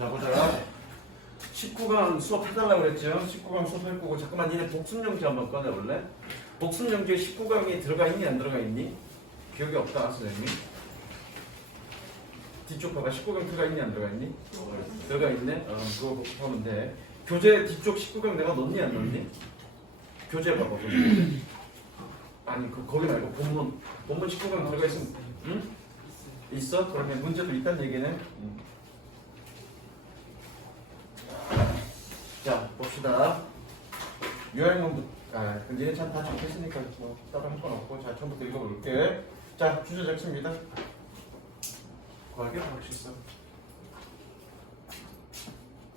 자 보자. 19강 수업 해달라고 그랬죠? 19강 수업 할 거고 잠깐만 니네 복습용지 한번 꺼내볼래? 복습용지에 19강이 들어가 있니 안 들어가 있니? 기억이 없다 선생님이. 뒤쪽 봐봐. 19강 들어가 있니 안 들어가 있니? 들어가 있네? 그거 복습하면 돼. 교재 뒤쪽 19강 내가 넣니 안 넣니? 교재 봐봐. 아니 거기 말고 본문 19강 들어가 있으면 응? 있어? 그러면 문제도 있다는 얘기네. 자 봅시다. 요양원부터 니네 참 다 적혀있으니까 뭐 따로 할 건 없고 자 처음부터 읽어볼게. 자 주제 자체입니다. 과학의 과학실성.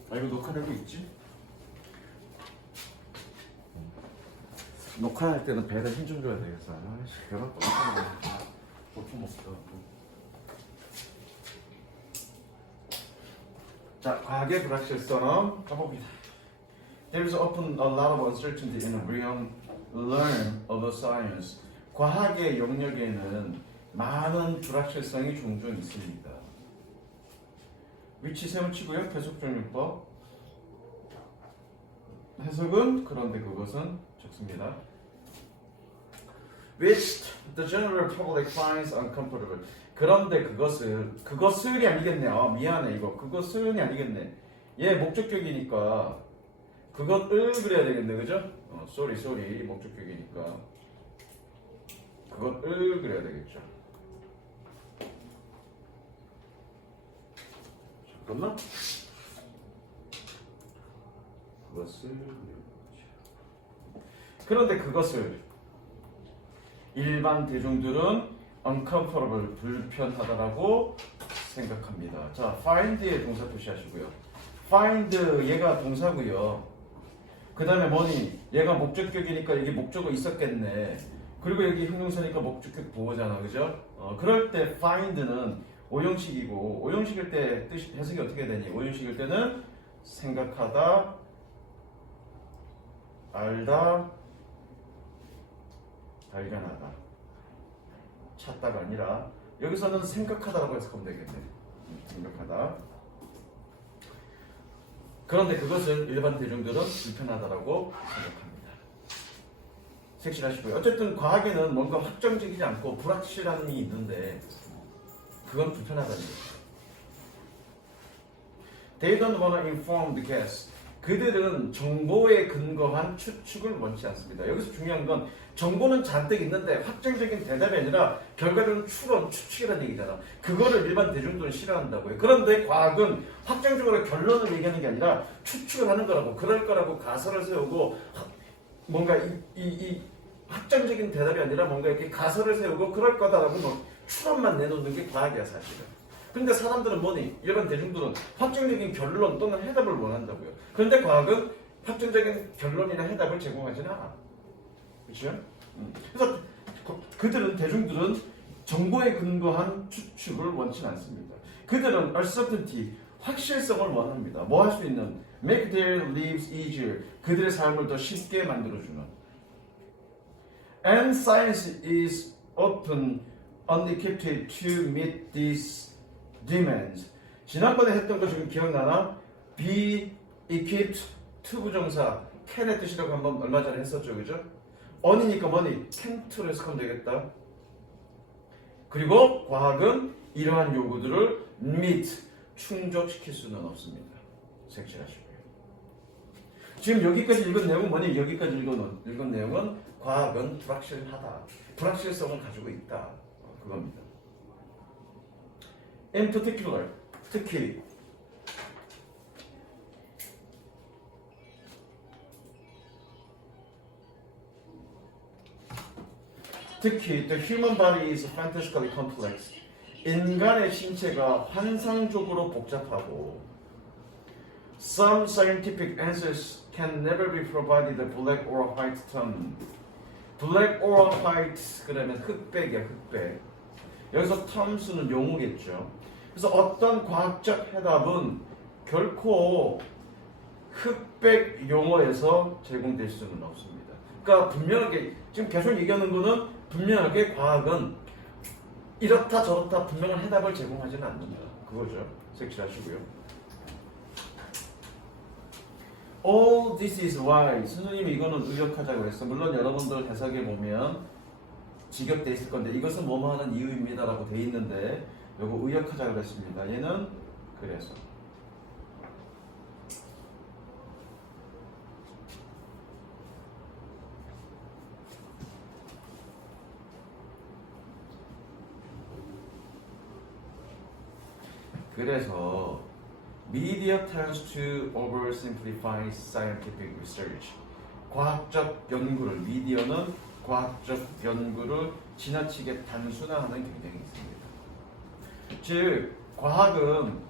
이거 녹화되고 있지? 녹화할 때는 배에다 힘 좀 줘야 되겠어. 아이씨 배가 또좀 없어. 자 과학의 불확실성 가봅니다. There is often a lot of uncertainty in the realm of science. 과학의 영역에는 많은 불확실성이 종종 있습니다. 위치 세우치고요. 계속적용법. 해석은 그런데 그것은 적습니다. Which the general public finds uncomfortable. 그런데 그것을이 아니겠네. 미안해 이거. 그것은이 아니겠네. 얘 목적격이니까 그것을 그래야 되겠네. 그죠? sorry 목적격이니까 그것을 그래야 되겠죠. 잠깐만. 그것을 그런데 그것을 일반 대중들은 uncomfortable 불편하다라고 생각합니다. 자, find의 동사 표시하시고요. find 얘가 동사고요. 그 다음에 뭐니? 얘가 목적격이니까 여기 목적어 있었겠네. 그리고 여기 형용사니까 목적격 보호잖아, 그죠? 그럴 때 find는 오형식이고 오형식일 때 뜻이 해석이 어떻게 되니? 오형식일 때는 생각하다, 알다, 발견하다, 찾다가 아니라 여기서는 생각하다라고 해석하면 되겠네. 생각하다. 그런데 그것을 일반 대중들은 불편하다라고 생각합니다. 색칠하시고요. 어쨌든 과학에는 뭔가 확정적이지 않고 불확실함이 있는데 그건 불편하다는 거죠. They don't want to inform the guests. 그들은 정보에 근거한 추측을 원치 않습니다. 여기서 중요한 건 정보는 잔뜩 있는데 확정적인 대답이 아니라 결과적으로 추론, 추측이라는 얘기잖아. 그거를 일반 대중들은 싫어한다고요. 그런데 과학은 확정적으로 결론을 얘기하는 게 아니라 추측을 하는 거라고. 그럴 거라고 가설을 세우고 뭔가 이 확정적인 대답이 아니라 뭔가 이렇게 가설을 세우고 그럴 거다라고 뭐 추론만 내놓는 게 과학이야 사실은. 근데 사람들은 뭐니? 일반 대중들은 확정적인 결론 또는 해답을 원한다고요. 그런데 과학은 확정적인 결론이나 해답을 제공하지는 않아. 그렇죠? 그래서 그들은 대중들은 정보에 근거한 추측을 원치 않습니다. 그들은 uncertainty, 확실성을 원합니다. 뭐 할 수 있는? Make their lives easier. 그들의 삶을 더 쉽게 만들어주는. And science is often unequipped to meet these demands. 지난번에 했던 거 지금 기억나나? be equipped to 부정사 can의 뜻이라고 한번 얼마 전에 했었죠, 그죠? on이니까 뭐니? can't로 해석하면 되겠다. 그리고 과학은 이러한 요구들을 meet 충족시킬 수는 없습니다. 색칠하시고요. 지금 여기까지 읽은 내용은 뭐니? 여기까지 읽은 내용은 과학은 불확실하다. 불확실성을 가지고 있다. 그겁니다. In particular, 특히 the human body is fantastically complex. 인간의 신체가 환상적으로 복잡하고 some scientific answers can never be provided black or white term. black or white 그러면 흑백이야, 흑백. 여기서 terms는 용어겠죠. 그래서 어떤 과학적 해답은 결코 흑백 용어에서 제공될 수는 없습니다. 그러니까 분명하게 지금 계속 얘기하는 거는 분명하게 과학은 이렇다 저렇다 분명한 해답을 제공하지는 않는다. 그거죠. 색칠하시고요. All this is why. 선생님이 이거는 의역하자고 했어. 물론 여러분들 해석해 보면 직역돼 있을 건데 이것은 뭐뭐 하는 이유입니다라고 돼 있는데 요거 의역하자고 했습니다. 얘는 그래서. 그래서 media tends to oversimplify scientific research. 과학적 연구를 미디어는 과학적 연구를 지나치게 단순화하는 경향이 있습니다. 즉 과학은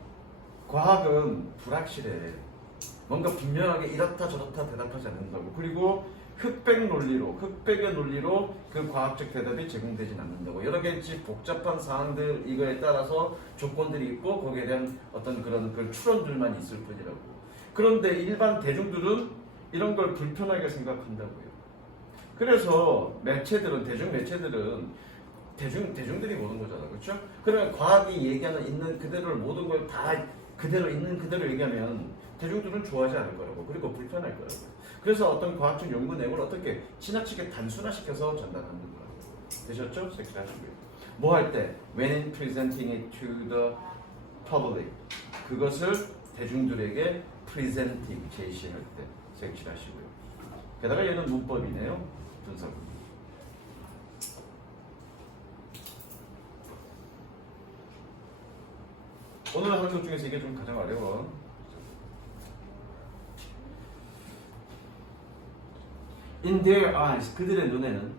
불확실해. 뭔가 분명하게 이렇다 저렇다 대답하지 않는다고. 그리고 흑백의 논리로 그 과학적 대답이 제공되진 않는다고. 여러 가지 복잡한 사항들 이거에 따라서 조건들이 있고 거기에 대한 어떤 그런 추론들만 있을 뿐이라고. 그런데 일반 대중들은 이런 걸 불편하게 생각한다고요. 그래서 대중들이 보는 거잖아, 그렇죠? 그러면 과학이 얘기하는 있는 그대로를 모든 걸 다 그대로 있는 그대로 얘기하면 대중들은 좋아하지 않을 거라고. 그리고 불편할 거라고. 그래서 어떤 과학적 연구 내용을 어떻게 지나치게 단순화시켜서 전달하는 거라고. 되셨죠? 색칠하시고요. 뭐 할 때? When presenting it to the public. 그것을 대중들에게 presenting, 제시할 때 색칠하시고요. 게다가 얘는 문법이네요. 분석. 오늘 하는 것 중에서 이게 좀 가장 어려워. In their eyes, 그들의 눈에는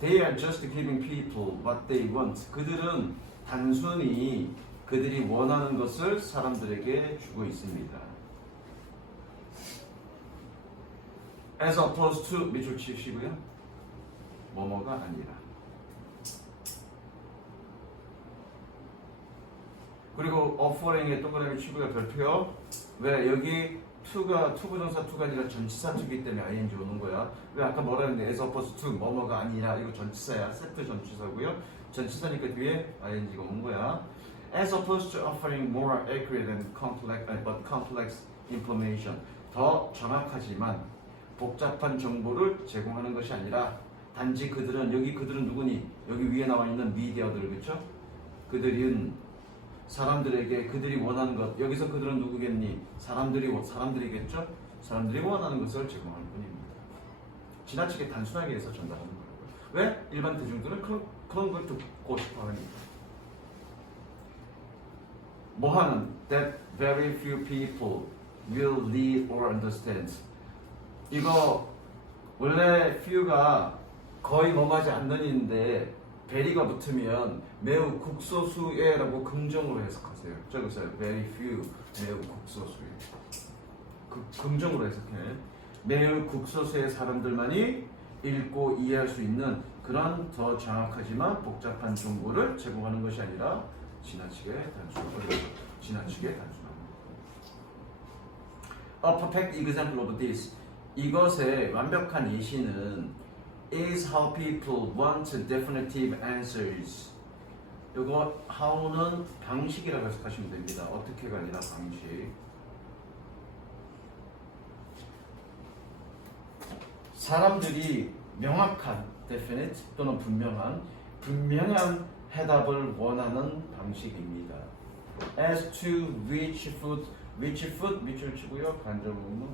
they are just giving people what they want. 그들은 단순히 그들이 원하는 것을 사람들에게 주고 있습니다. As opposed to 밑줄 치시고요. 뭐뭐가 아니라. 그리고 offering에 동그라미 치고요. 별표요. 왜 여기 to가 투부정사 to가 아니라 전치사 to이기 때문에 ing 오는 거야. 왜 아까 뭐라 했는데 as opposed to 뭐뭐가 아니라 이거 전치사야. 세트 전치사고요. 전치사니까 뒤에 ing가 온 거야. As opposed to offering more accurate and complex information. 더 정확하지만 복잡한 정보를 제공하는 것이 아니라 단지 그들은 누구니? 여기 위에 나와 있는 미디어들, 그렇죠? 그들은 사람들에게 그들이 원하는 것, 여기서 그들은 누구겠니? 사람들이겠죠? 사람들이 원하는 것을 제공하는 뿐입니다. 지나치게 단순하게 해서 전달하는 거예요. 왜? 일반 대중들은 그런 걸 듣고 싶어 하니까. 뭐 하는? That very few people will read or understand. 이거 원래 few가 거의 뭐하지 않는 인데 very가 붙으면 매우 극소수의라고 긍정으로 해석하세요. 적으세요. very few, 매우 극소수의. 긍정으로 해석해. 매우 극소수의 사람들만이 읽고 이해할 수 있는 그런 더 정확하지만 복잡한 정보를 제공하는 것이 아니라 지나치게 단순합니다. A perfect example of this. 이것의 완벽한 예시는 is how people want definitive answers. 이거 how는 방식이라고 해석하시면 됩니다. 어떻게가 아니라 방식. 사람들이 명확한 definite 또는 분명한 해답을 원하는 방식입니다. As to which food 밑줄 치고요. 간접 의문.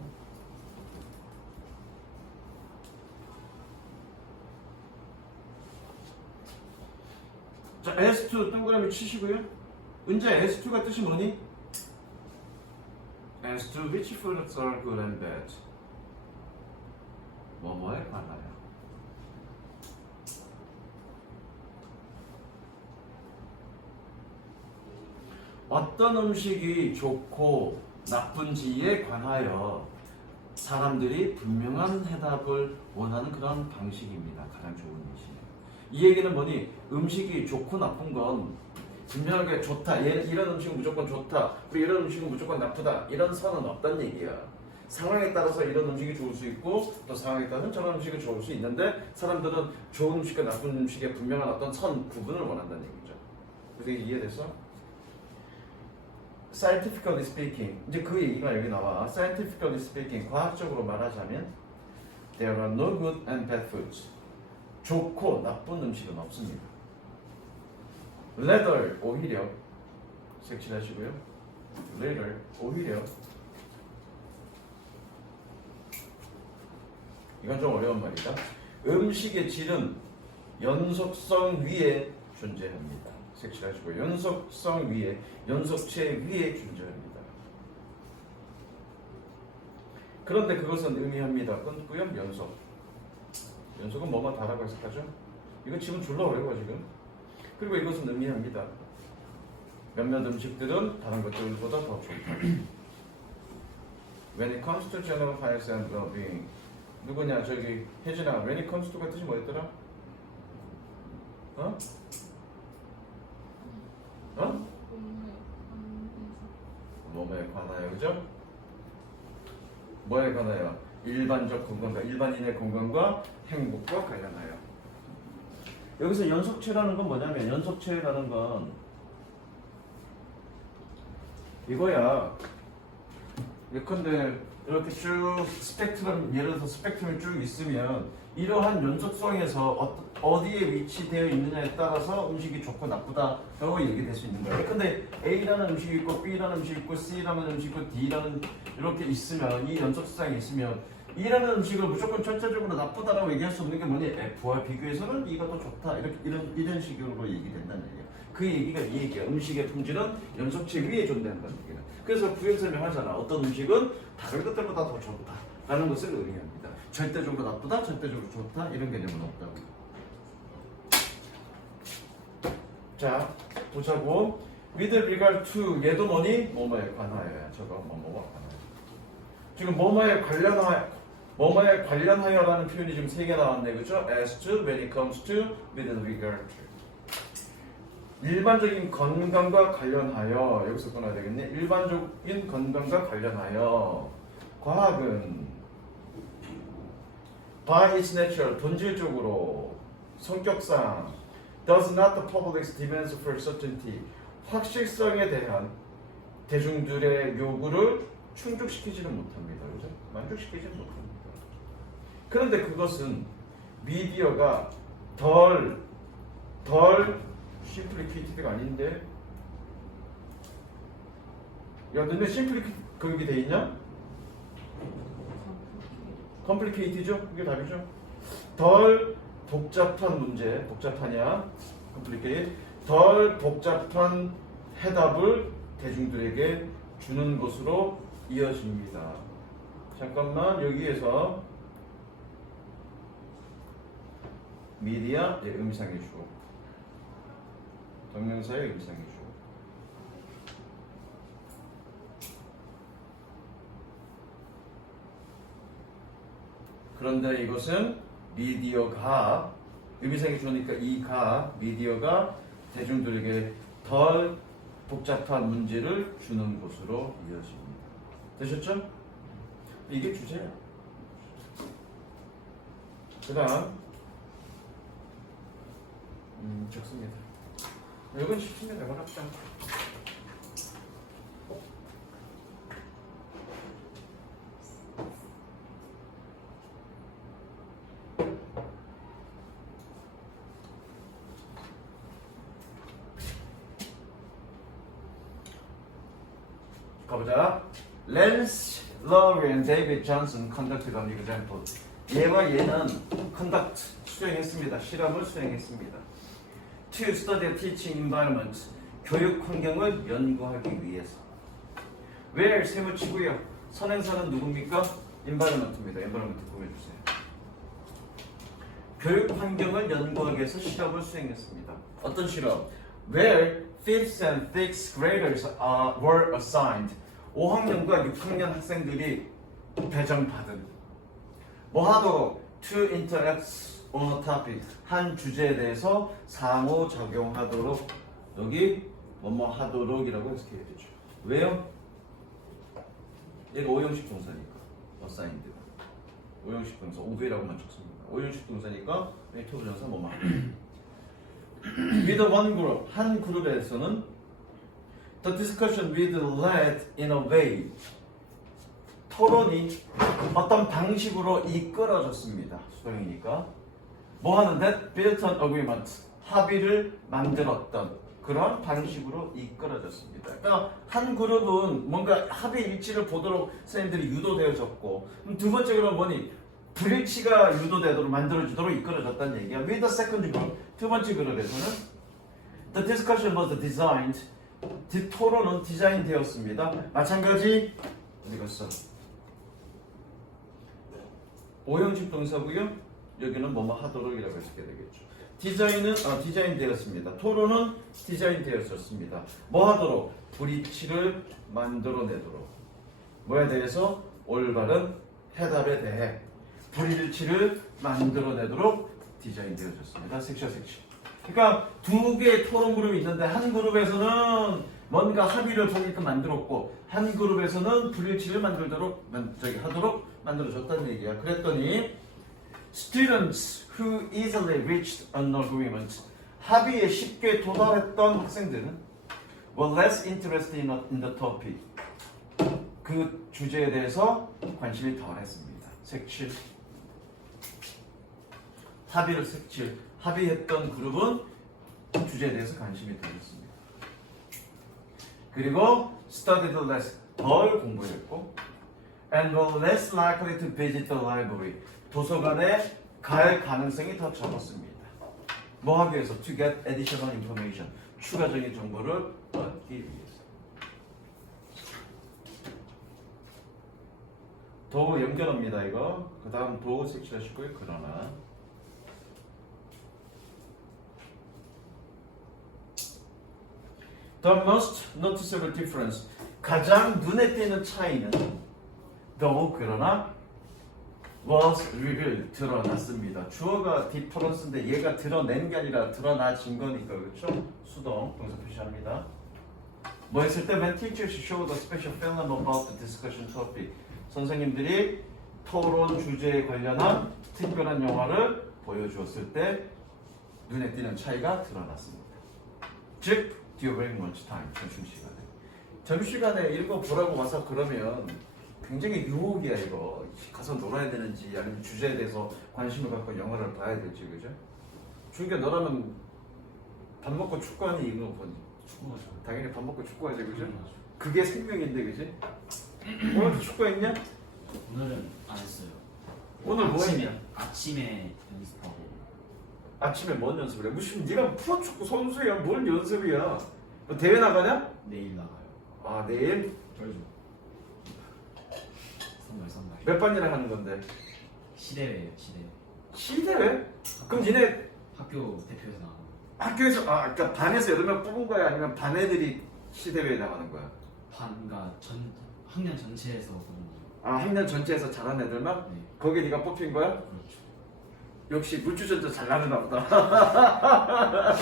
자, S2 동그라미 치시고요. 은재 S2가 뜻이 뭐니? S2 which foods are good and bad? 뭐뭐에 관하여. 어떤 음식이 좋고 나쁜지에 관하여 사람들이 분명한 해답을 원하는 그런 방식입니다. 가장 좋은 예시는. 이 얘기는 뭐니? 음식이 좋고 나쁜 건 분명하게 좋다. 이런 음식은 무조건 좋다. 그리고 이런 음식은 무조건 나쁘다. 이런 선은 없단 얘기야. 상황에 따라서 이런 음식이 좋을 수 있고 또 상황에 따라서는 저런 음식이 좋을 수 있는데 사람들은 좋은 음식과 나쁜 음식의 분명한 어떤 선 구분을 원한다는 얘기죠. 그래서 이해됐어? scientifically speaking, 이제 그 얘기가 여기 나와. scientifically speaking, 과학적으로 말하자면 there are no good and bad foods. 좋고 나쁜 음식은 없습니다. rather, 오히려 색칠하시고요. rather, 오히려 이건 좀 어려운 말이다. 음식의 질은 연속성 위에 존재합니다. 색칠하시고 연속성 위에, 연속체 위에 존재합니다. 그런데 그것은 의미합니다. 끊고요. 연속은 뭐만 다라고 해석하죠? 이거 지금 졸라 어려워 지금. 그리고 이것은 의미합니다. 몇몇 음식들은 다른 것들보다 더 좋다. When it comes to general health and well-being, 누구냐 저기 혜진아, when it comes to가 뜻이 뭐였더라? 어? 어? 몸에 관하여, 그죠? 뭐에 관하여? 일반적 건강과 일반인의 건강과 행복과 관련하여. 여기서 연속체라는 건 뭐냐면, 연속체라는 건 이거야. 예컨대 이렇게 쭉 스펙트럼, 예를 들어서 스펙트럼이 쭉 있으면 이러한 연속성에서 어디에 위치되어 있느냐에 따라서 음식이 좋고 나쁘다라고 얘기될 수 있는 거예요. 근데 A라는 음식이 있고 B라는 음식이 있고 C라는 음식이 있고 D라는 이렇게 있으면, 이 연속성이 있으면 E라는 음식을 무조건 전체적으로 나쁘다라고 얘기할 수 없는 게 뭐니? F와 비교해서는 E가 더 좋다. 이런 식으로 얘기된다는 얘기예요. 그 얘기가 이 얘기야. 음식의 품질은 연속체 위에 존재한다는 얘기야. 그래서 부연 설명하잖아. 어떤 음식은 다른 것들보다 더 좋다라는 것을 의미합니다. 절대적으로 나쁘다, 절대적으로 좋다 이런 개념은 없다고. 자, 보자고. with regard to, 얘도 뭐니? 뭐뭐에 관하여야. 저거 뭐뭐와 관하여. 지금 뭐뭐에 관련하여라는 표현이 지금 3개 나왔네, 그렇죠? as to, when it comes to, with regard to. 일반적인 건강과 관련하여, 여기서 꺼내야 되겠네. 일반적인 건강과 관련하여 과학은 by its nature, 본질적으로, 성격상 does not the public's demands for certainty, 확실성에 대한 대중들의 요구를 충족시키지는 못합니다. 그죠? 만족시키지는 못합니다. 그런데 그것은 미디어가 덜 심플리케이티드가 아닌데, 야 너네 심플리케이티드 돼 있냐? 컴플리케이티죠? 그게 답이죠. 덜 복잡한 문제, 복잡하냐? 컴플리케이트. 덜 복잡한 해답을 대중들에게 주는 것으로 이어집니다. 잠깐만, 여기에서 미디어, 의미상의 주, 동명사의 의미상의 주. 그런데 이것은 미디어가, 의미상의 주니까 미디어가 대중들에게 덜 복잡한 문제를 주는 것으로 이어집니다. 되셨죠? 이게 주제야. 그 다음 적습니다. 이건 쉽습니다. 어렵지 않고. 가보자. 랜스 러리 and 데이비드 존슨 conducted an example. 얘와 얘는 conduct, 수행했습니다. 실험을 수행했습니다. To study a teaching environment, 교육 환경을 연구하기 위해서. where 세무치고요. 선행사는 누굽니까? environment입니다. environment 구해주세요. 교육 환경을 연구하기 위해서 실험을 수행했습니다. 어떤 실험? where 5th and 6th graders were assigned. 5학년과 6학년 학생들이 배정받은, 뭐 하도록? to interact on a topic, 한 주제에 대해서 상호작용하도록. 여기 뭐뭐 하도록이라고 해석해야 되죠. 왜요? 얘가 5형식 동사니까 assigned, 5형식 동사, 오브이라고만 적습니다. 5형식 동사니까 투 부정사 뭐뭐 하도록. with one group, 한 그룹에서는 The discussion will lead in a way. 토론이 어떤 방식으로 이끌어졌습니다. 수동이니까. 뭐 하는데? Built an agreement. 합의를 만들었던 그런 방식으로 이끌어졌습니다. 그러니까 한 그룹은 뭔가 합의 일치를 보도록 선생님들이 유도되어졌고, 두 번째 그룹은 뭐니? 불일치가 유도되도록 만들어지도록 이끌어졌다는 얘기야. With the second group, 두 번째 그룹에서는 the discussion was designed. 토론은 디자인되었습니다. 마찬가지 어디 갔어? 오형식 동사고요. 여기는 뭐뭐 하도록이라고 해석해 되겠죠. 디자인되었습니다. 토론은 디자인되었습니다. 뭐 하도록? 불이치를 만들어내도록. 뭐에 대해서? 올바른 해답에 대해 불일치를 만들어내도록 디자인되어졌습니다. 섹션. 그러니까 두 개의 토론 그룹이 있는데 한 그룹에서는 뭔가 합의를 보니까 만들었고 한 그룹에서는 불일치를 하도록 만들어졌다는 얘기야. 그랬더니 students who easily reached an agreement 합의에 쉽게 도달했던 학생들은 were less interested in the topic 그 주제에 대해서 관심이 덜했습니다. 색칠 합의했던 그룹은 주제에 대해서 관심이 덜했습니다. 그리고 studied less 덜 공부했고 and were less likely to visit the library 도서관에 갈 가능성이 더 적었습니다. 뭐 하기 위해서? To get additional information 추가적인 정보를 얻기 위해서. 도구 연결합니다. 이거 그 다음 도구 색칠하시고요. 그러나 The most noticeable difference 가장 눈에 띄는 차이는 though 그러나 was revealed 드러났습니다. 주어가 difference인데 얘가 드러낸 게 아니라 드러나진 거니까 그렇죠? 수동 동사 표시합니다. 뭐 했을 때 when teachers showed a special film about the discussion topic 선생님들이 토론 주제에 관련한 특별한 영화를 보여주었을 때 눈에 띄는 차이가 드러났습니다. 즉 during lunchtime 점심시간에 읽어보라고 와서 그러면 굉장히 유혹이야 이거. 가서 놀아야 되는지 아니면 주제에 대해서 관심을 갖고 영화를 봐야 될지 그죠? 준규 너라면 밥 먹고 축구하니 이거 보니 축구하죠. 당연히 밥 먹고 축구하지 그죠? 그게 생명인데 그지? 오늘도 축구했냐? 오늘은 안 했어요. 오늘 뭐 했냐? 아침에 연습하고. 아침에 뭔 연습을 해? 무슨 네가 프로축구 선수야 뭘 연습이야? 너 대회 나가냐? 내일 나가요. 아 내일? 쩔죠. 선발. 몇 반이나 하는 건데? 시대회예요. 시대회. 시대회? 그럼 니네 학교 대표에서 나가는 거예요. 학교에서 그러니까 반에서 8명 뽑은 거야 아니면 반 애들이 시대회에 나가는 거야? 반가 학년 전체에서 뽑는 거죠. 아 학년 전체에서 잘하는 애들만? 네. 거기에 네가 뽑힌 거야? 그렇죠. 역시 물주전자 잘 나르나 보다.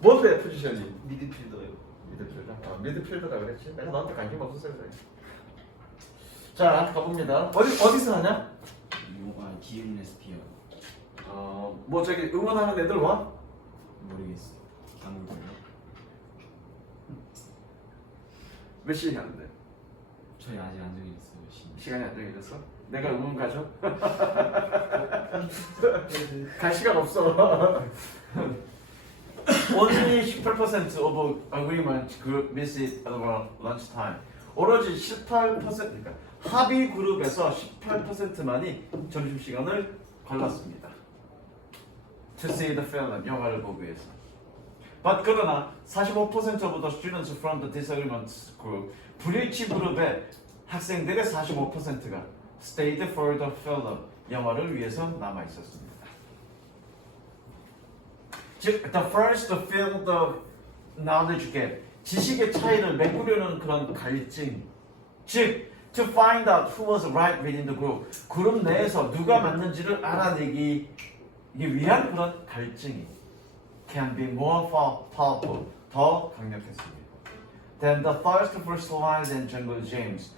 뭔데 포지션이? 미드필더요. 미드필더? 아 미드필더라 그랬지? 내가 너한테 관심 없었어요. 자 가봅니다. 어디서 하냐? 기흥 레스피어. 뭐 저기 응원하는 애들 와? 모르겠어요. 아무거요. 몇 시에 하는데? 저희 아직 안 정해졌어요. 시간이 안 정해졌어? 내가 응원 가죠? 갈 시간 없어. Only 18% of agreement group visit around lunchtime. 오로지 18% 그러니까 합의 그룹에서 18%만이 점심시간을 걸렀습니다. To see the film, 영화를 보기 위해서. But 그러나 45% of the students from the disagreement group, 불일치 그룹의 학생들의 45%가 stayed for the film, 영화를 위해서 남아 있었습니다. 즉, the first to feel the knowledge gap, 지식의 차이를 메꾸려는 그런 갈증. 즉, to find out who was right within the group, 그룹 내에서 누가 맞는지를 알아내기 위한 그런 갈증이 can be more powerful, 더 강력했습니다. Than the first line and jungle James,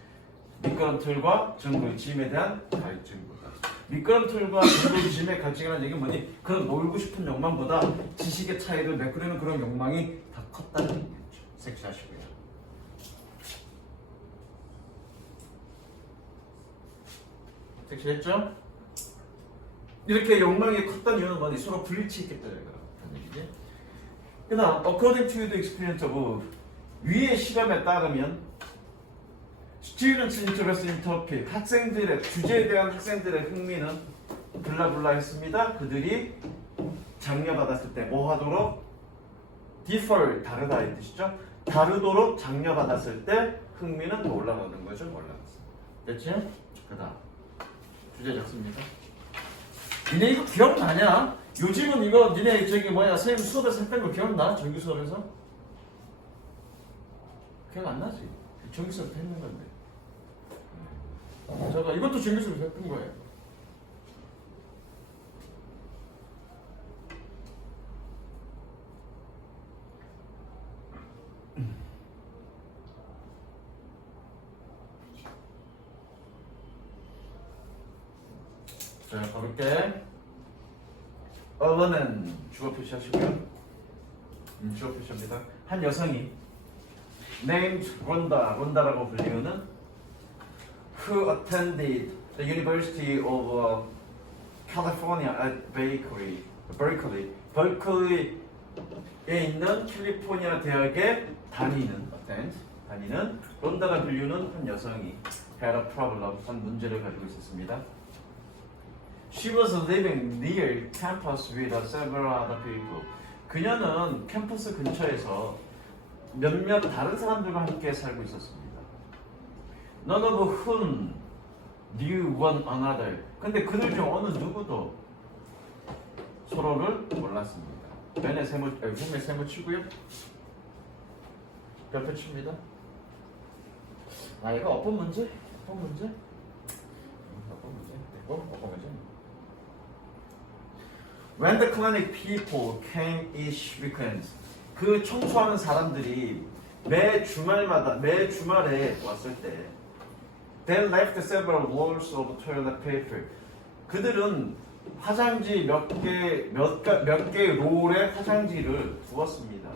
미끄럼틀과 정글 짐에 대한 갈증보다. 미끄럼틀과 정글 짐의 갈증이라는 얘기는 뭐니? 그런 놀고 싶은 욕망보다 지식의 차이를 메꾸려는 그런 욕망이 더 컸다는 얘기죠. 섹시하시고요. 섹시했죠? 이렇게 욕망이 컸던 이유는 뭐니? 서로 불일치했기 때문에 그런 얘기지. 그 다음 according to the experience of 위의 실험에 따르면 students interest in topic 학생들의 주제에 대한 학생들의 흥미는 블라블라 했습니다. 그들이 장려받았을 때 뭐 하도록? differ 다르다 이 뜻이죠. 다르도록 장려받았을 때 흥미는 더 올라가는 거죠. 올라갔어. 됐지? 그 다음 주제 적습니다. 니네 이거 기억나냐? 요즘은 이거 니네 저기 뭐야 선생님 수업에서 했던 거 기억나? 정규 수업에서? 기억 안 나지? 정규 수업에서 했는 건데. 잠깐 이것도 정규 수업에서 했던 거예요. 자, 가볼게. 어원은 주어 표시하시고요. 주어 표시합니다. 한 여성이 named 론다라고 불리우는 who attended the University of California at Berkeley에 있는 캘리포니아 대학에 다니는 론다가 불리우는 한 여성이 had a problem, 한 문제를 가지고 있었습니다. She was living near campus with several other people. 그녀는 캠퍼스 근처에서 몇몇 다른 사람들과 함께 살고 있었습니다. None of whom knew one another. 근데 그들 중 어느 누구도 서로를 몰랐습니다. 맨에 홈에 세모 치고요. 별표 칩니다. 아 이거 어떤 문제? 어떤 문제? 어떤 문제? When the clinic people came each weekend, 그 청소하는 사람들이 매 주말에 왔을 때, they left several rolls of toilet paper. 그들은 화장지 몇 개 롤의 화장지를 두었습니다.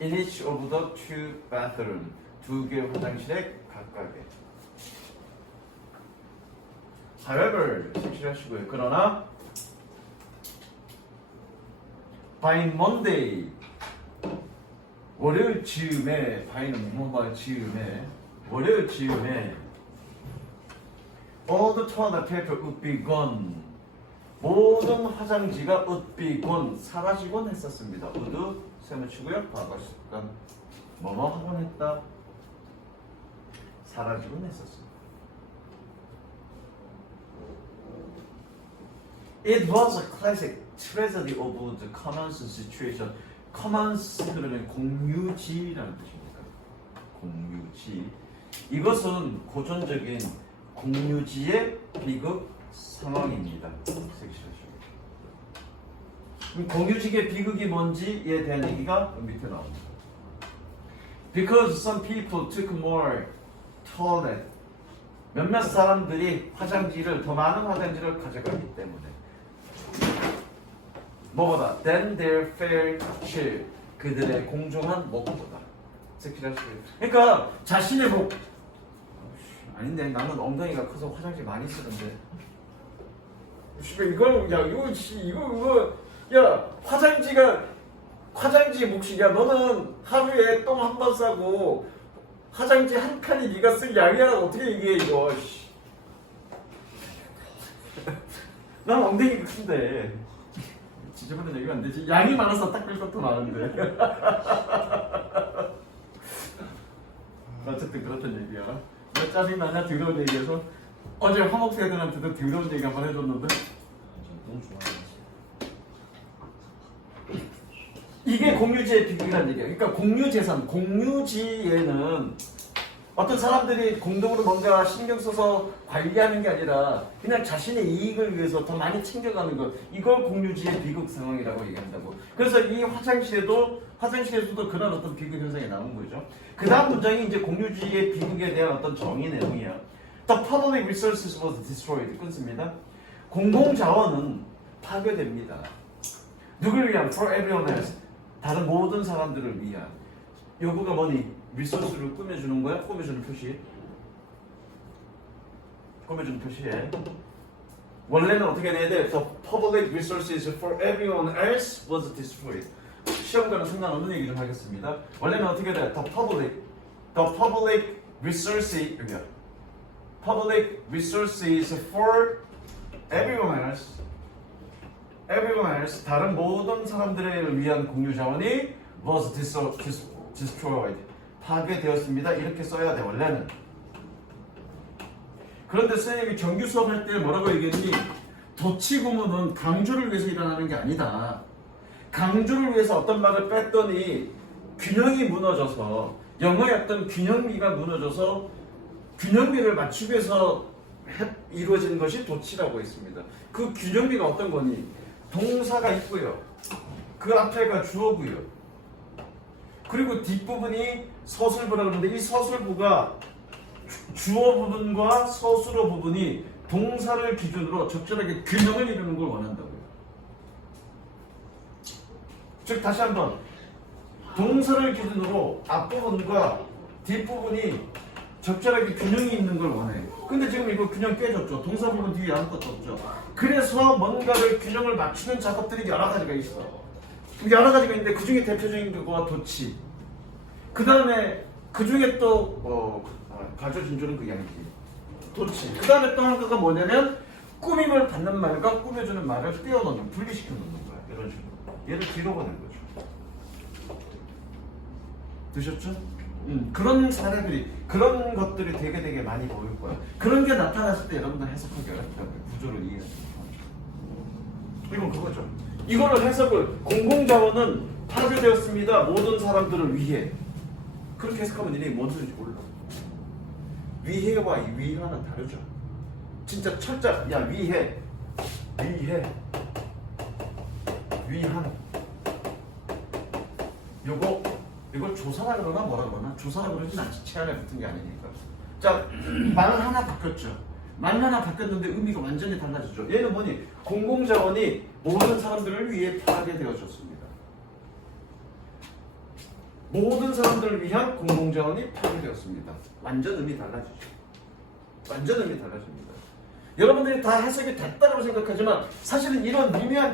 In each of the two bathroom, 두 개의 화장실에 각각에. However, 색칠하시고요. 그러나 by Monday, 월요일 즈음에, by는 뭐뭐 즈음에, 월요일 즈음에 all the toilet paper would be gone. 모든 화장지가 would be gone, 사라지곤 했었습니다. would, 세모 치고요. 과거 시간 뭐뭐 하곤 했다. 사라지곤 했었습니다. It was a classic tragedy of the commons situation. commons 그러면 공유지라는 뜻입니다. 공유지. 이것은 고전적인 공유지의 비극 상황입니다. 그럼 공유지의 비극이 뭔지에 대한 얘기가 밑에 나옵니다. Because some people took more toilet. 몇몇 사람들이 더 많은 화장지를 가져가기 때문에. 뭐보다 than their fair share, 그들의 공정한 목보다. 그러니까 자신의 목. 아닌데 나는 엉덩이가 커서 화장지 많이 쓰는데. 야 화장지 몫이 야 너는 하루에 똥 한 번 싸고 화장지 한 칸이 네가 쓸 양이야. 어떻게 얘기해 이거. 난 엉덩이가 큰데. 지저분한 얘기가 안 되지. 양이 많아서 닦을 것도 많은데. 어쨌든 그렇단 얘기야. 왜 짜증나냐 더러운 얘기해서. 어제 화목새들한테도 더러운 얘기 한번 해줬는데. 너무 좋아요. 이게 공유지의 비극이라는 얘기야. 그러니까 공유재산, 공유지에는 어떤 사람들이 공동으로 뭔가 신경 써서 관리하는 게 아니라 그냥 자신의 이익을 위해서 더 많이 챙겨가는 것, 이걸 공유지의 비극 상황이라고 얘기한다고. 그래서 이 화장실에서도 그런 어떤 비극 현상이 나온 거죠. 그 다음 문장이 이제 공유지의 비극에 대한 어떤 정의 내용이야. The public resources was destroyed. 끊습니다. 공공자원은 파괴됩니다. 누구를 위한? For everyone else. 다른 모든 사람들을 위한. 요거가 뭐니? 리소스를 꾸며주는 거야? 꾸며주는 표시. 꾸며주는 표시에. 원래는 어떻게 돼야 돼? The public resources for everyone else was destroyed. 시험과는 상관없는 얘기 좀 하겠습니다. 원래는 어떻게 돼? The public resources, 여기야. Public resources for everyone else, 다른 모든 사람들을 위한 공유 자원이 was destroyed, 파괴되었습니다. 이렇게 써야 돼 원래는. 그런데 선생님이 정규 수업할 때 뭐라고 얘기했니? 도치 구문은 강조를 위해서 일어나는 게 아니다. 강조를 위해서 어떤 말을 뺐더니 균형이 무너져서 영어의 어떤 균형미가 무너져서 균형미를 맞추기 위해서 이루어진 것이 도치라고 했습니다. 그 균형미가 어떤 거니? 동사가 있고요. 그 앞에가 주어고요. 그리고 뒷부분이 서술부라 그러는데 이 서술부가 주어 부분과 서술어 부분이 동사를 기준으로 적절하게 균형을 이루는 걸 원한다고요. 즉 다시 한번 동사를 기준으로 앞부분과 뒷부분이 적절하게 균형이 있는 걸 원해. 근데 지금 이거 균형 깨졌죠. 동사 부분 뒤에 아무것도 없죠. 그래서 뭔가를 균형을 맞추는 작업들이 여러 가지가 있어. 여러 가지가 있는데 그 중에 대표적인 그거가 도치. 그 다음에 그 중에 또 가져진조는 그게 아니지. 도치. 그 다음에 또 하나가 뭐냐면 꾸밈을 받는 말과 꾸며주는 말을 떼어넣는, 분리시켜 놓는 거야. 이런 식으로. 얘를 뒤로 보낸 거죠. 드셨죠? 그런 사례들이, 그런 것들이 되게 많이 보일 거야. 그런 게 나타났을 때 여러분들 해석하기 어렵다. 구조를 이해해야 돼. 이건 그거죠. 이거를 해석을 공공자원은 파괴되었습니다. 모든 사람들을 위해. 그렇게 해석하면 니네 뭔 소리인지 몰라. 위해와 위하는 다르죠. 진짜 철자, 야 위해, 위한. 이걸 조사라 그러나 뭐라 그러나? 조사라 그러진 않지. 체안에 붙은 게 아니니까. 자, 말 하나 바뀌었죠. 말 하나 바뀌었는데 의미가 완전히 달라졌죠. 얘는 뭐니? 공공자원이 모든 사람들을 위해 파괴되어졌습니다. 모든 사람들을 위한 공공자원이 파괴되었습니다. 완전 의미 달라지죠. 완전 의미 달라집니다. 여러분들이 다 해석이 됐다고 생각하지만 사실은 이런 미묘한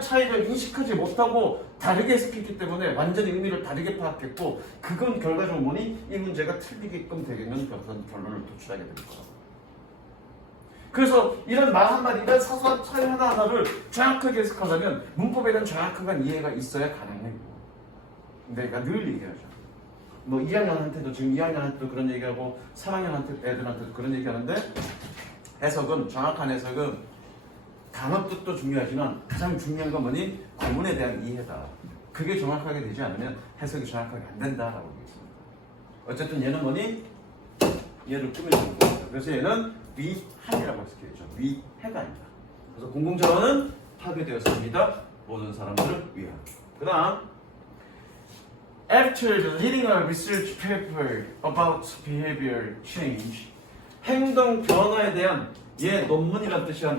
차이를 인식하지 못하고 다르게 해석했기 때문에 완전히 의미를 다르게 파악했고, 그건 결과적으로 뭐니? 이 문제가 틀리게끔 되겠는 그런 결론을 도출하게 될 거다. 그래서 이런 말 한마디, 이런 사소한 차이 하나하나를 정확하게 해석하려면 문법에 대한 정확한 이해가 있어야 가능해요. 내가 늘 얘기하죠. 뭐 2학년한테도 지금 2학년한테도 그런 얘기하고 3학년 애들한테도 그런 얘기하는데, 해석은, 정확한 해석은 단어 뜻도 중요하지만 가장 중요한 건 뭐니? 구문에 대한 이해다. 그게 정확하게 되지 않으면 해석이 정확하게 안 된다라고 얘기했습니다. 어쨌든 얘는 뭐니? 얘를 꾸며주는 겁니다. 그래서 얘는 위한이라고 해석했죠. 위해가 아니다. 그래서 공공자원은 파괴되었습니다. 모든 사람들을 위한. 그 다음, After reading a research paper about behavior change, 행동 변화에 대한 논문이란 뜻이야.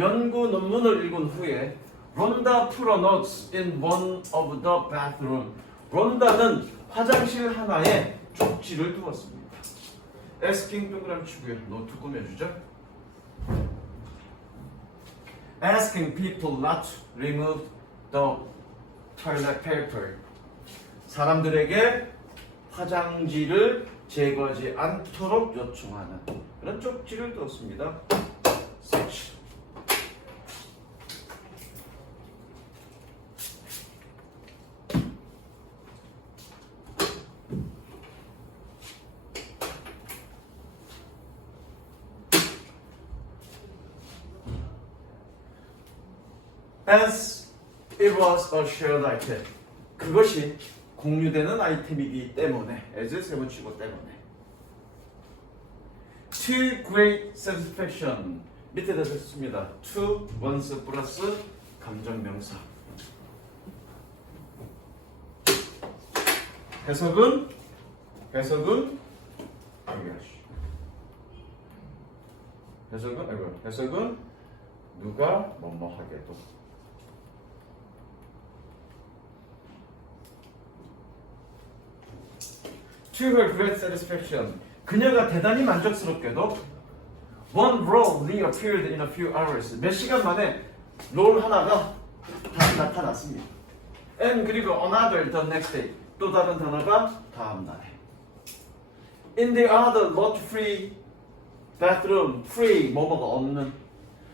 연구 논문을 읽은 후에 론다 put a note in one of the bathroom. 론다는 화장실 하나에 쪽지를 두었습니다. asking 동그라미 치고요. 노트 꾸며주죠. asking people not to remove the toilet paper. 사람들에게 화장지를 제거하지 않도록 요청하는 그런 쪽지를 두었습니다. section. As it was a shared item. 그것이 공유되는 아이템이기 때문에, as 세번치고 때문에. To great satisfaction. 밑에다 썼습니다. to once 플러스 감정명사. 해석은 해석은 누가 뭐뭐 하게도. To her great satisfaction. 그녀가 대단히 만족스럽게도 one roll reappeared in a few hours. 몇 시간 만에 롤 하나가 다시 나타났습니다. And 그리고 another the next day. 또 다른 단어가 다음 날에. In the other lot free bathroom. free 뭐뭐가 없는.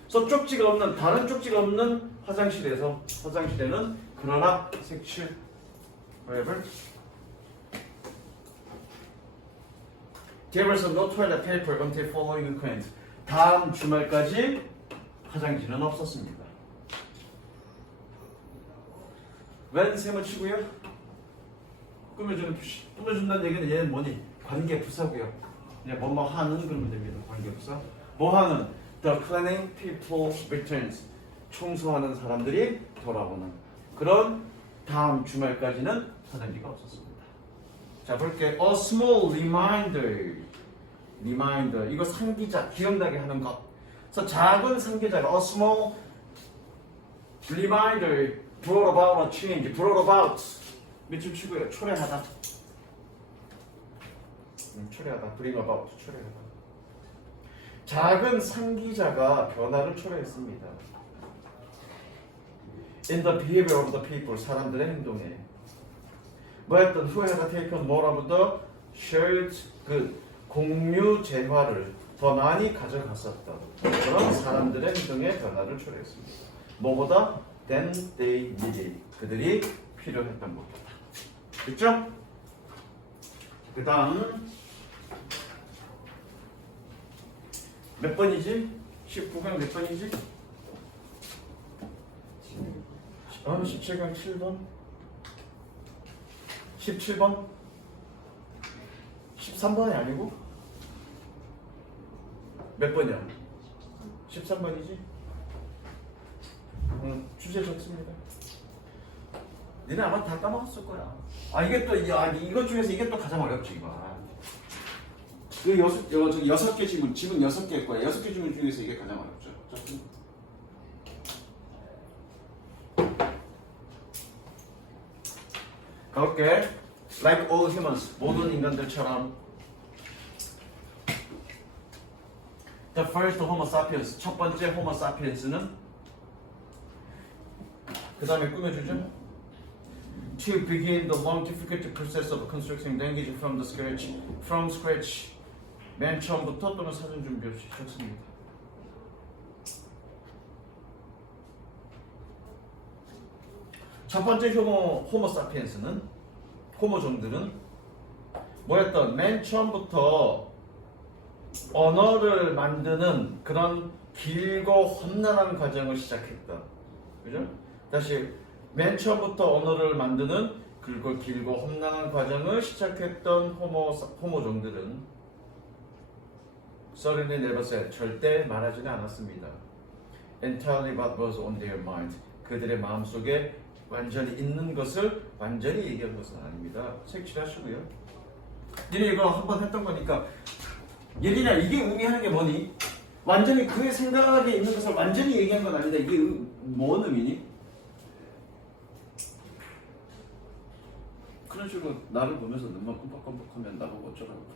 그래서 쪽지가 없는 다른 쪽지가 없는 화장실에는 그러나 색칠 whatever. There was no toilet paper until following weekend. 다음 주말까지 화장실은 없었습니다. 웬 셈을 치고요? 꾸며주는 표시. 꾸며준다는 얘기는 얘는 뭐니? 관계부사고요. 그냥 뭐뭐 하는 그러면 됩니다. 관계부사. 뭐 하는? The cleaning people returns. 청소하는 사람들이 돌아오는. 그런 다음 주말까지는 화장지가 없었습니다. 자, 볼게. A small reminder. reminder. 이거 상기자, 기억나게 하는 것. 그래서 작은 상기자가 a small reminder brought about a change. brought about. 밑줄 치고요. 초래하다. 초래하다. bring about. 초래하다. 작은 상기자가 변화를 초래했습니다. In the behavior of the people. 사람들의 행동에. 뭐였던 후회가 taken more of the shared good. 공유 재화를 더 많이 가져갔었던 그런 사람들의 행동에 변화를 초래했습니다. 뭐보다 than they needed. 그들이 필요했던 것보다. 그렇죠? 그 다음 몇 번이지? 19강 몇 번이지? 17강 7번 17번 13번이 아니고 몇 번이야? 13번이지? 주제 좋습니다. 니네 아마 다 까먹었을 거야. 아 이게 또 이것 중에서 이게 또 가장 어렵지 이거. 그 여섯 개 지문 6개일 거야. 6개 지문 중에서 이게 가장 어렵죠. 가볼게. Like all humans, 모든 인간들처럼. The first Homo sapiens, 첫 번째 Homo sapiens는 그 다음에 꾸며주죠. To begin the long difficult process of constructing language from scratch. 맨 처음부터 또는 사전 준비 없이 적습니다. 첫 번째 호모 사피엔스는 호모종들은 뭐였던 맨 처음부터 언어를 만드는 그런 길고 험난한 과정을 시작했다. 그죠? 다시 맨 처음부터 언어를 만드는 길고 험난한 과정을 시작했던 호모종들은 Certainly never said, 절대 말하지는 않았습니다. Entirely what was on their mind. 그들의 마음속에 완전히 있는 것을 완전히 얘기한 것은 아닙니다. 색칠하시고요. 니네 이거 한번 했던 거니까 예린아 이게 의미하는 게 뭐니? 완전히 그의 생각에 있는 것을 완전히 얘기한 건 아닌데 이게 뭔 의미니? 그런 식으로 나를 보면서 눈만 끔뻑끔뻑하면 나보고 어쩌라고.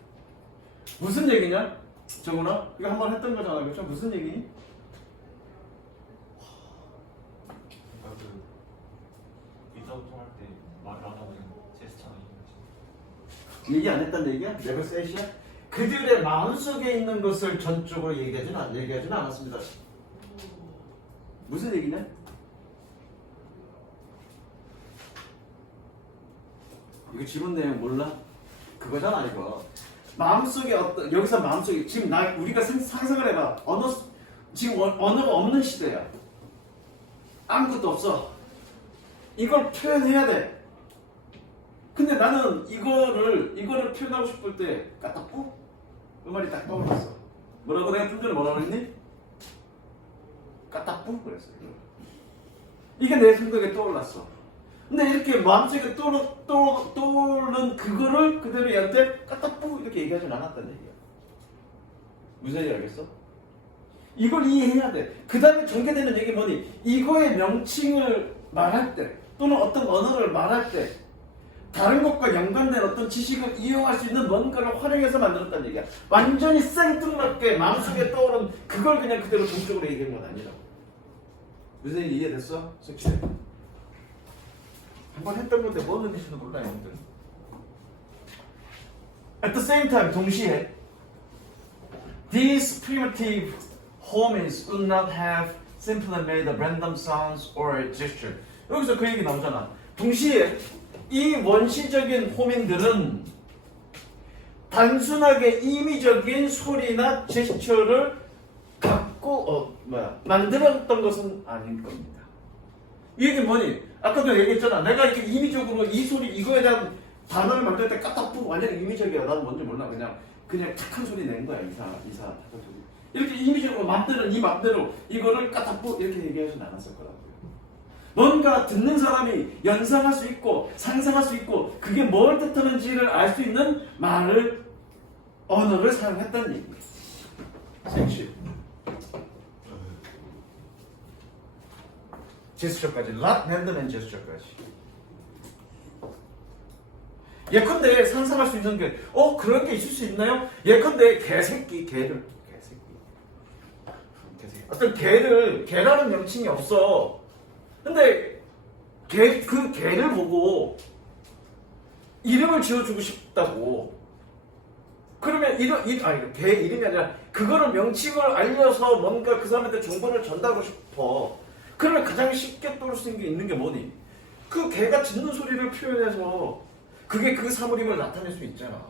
무슨 얘기냐? 정훈아? 이거 한번 했던 거잖아. 그렇죠? 무슨 얘기니? 의사소통할 때 말을 안 하고 제스처나 얘기 안 했다는 얘기야? 네버 세이시야? 그들의 마음속에 있는 것을 전적으로 얘기하지는 않았습니다. 무슨 얘기냐? 이거 지문 내용 몰라? 그거잖아 이거. 마음속에 여기서 마음속에 지금 우리가 상상을 해봐. 지금 언어가 없는 시대야. 아무것도 없어. 이걸 표현해야 돼. 근데 나는 이거를 표현하고 싶을 때 까딱꾸? 그 말이 딱 떠올랐어. 뭐라고 내가 좀 전에 뭐라고 했니? 까딱꾸? 그랬어. 이게 내 생각에 떠올랐어. 근데 이렇게 마음속에 떠오르는 그거를 그대로 얘한테 까딱꾸 이렇게 얘기하진 않았다는 얘기야. 무슨 얘기 알겠어? 이걸 이해해야 돼. 그 다음에 전개되는 얘기 뭐니? 이거의 명칭을 말할 때 또는 어떤 언어를 말할 때 다른 것과 연관된 어떤 지식을 이용할 수 있는 뭔가를 활용해서 만들었다는 얘기야. 완전히 생뚱맞게 마음속에 떠오른 그걸 그냥 그대로 동적으로 얘기한 건 아니라고. 무슨 얘기 이해됐어? 색칠. 한번 했던 건데 뭐 넣는지는 몰라요, 형들. At the same time, 동시에 these primitive homins would not have simply made a random sounds or a gesture. 여기서 그 얘기 나오잖아. 동시에 이 원시적인 호민들은 단순하게 임의적인 소리나 제스처를 갖고 만들었던 것은 아닐 겁니다. 이 얘기는 뭐니? 아까도 얘기했잖아. 내가 이렇게 임의적으로 이 소리 이거에 대한 단어를 만들 때 까딱부고 완전히 임의적이야. 나는 뭔지 몰라. 그냥 착한 소리 낸 거야. 이사 착한 소리. 이렇게 임의적으로 맘대로 이 맘대로 이거를 까딱부 이렇게 얘기하지 않았을 거라고요. 뭔가 듣는 사람이 연상할 수 있고 상상할 수 있고 그게 뭘 뜻하는지를 알 수 있는 말을 언어를 사용했다는 얘기예요. 색칠. 제스처까지, not random 제스처까지. 예컨대 상상할 수 있는 게, 그런 게 있을 수 있나요? 예컨대 개를. 어떤 개라는 명칭이 없어. 근데 그 개를 보고 이름을 지어주고 싶다고. 그러면 개 이름이 아니라 그거를 명칭을 알려서 뭔가 그 사람한테 정보를 전달하고 싶어. 그러면 가장 쉽게 떠올 수 있는 게 뭐니? 그 개가 짖는 소리를 표현해서 그게 그 사물임을 나타낼 수 있잖아.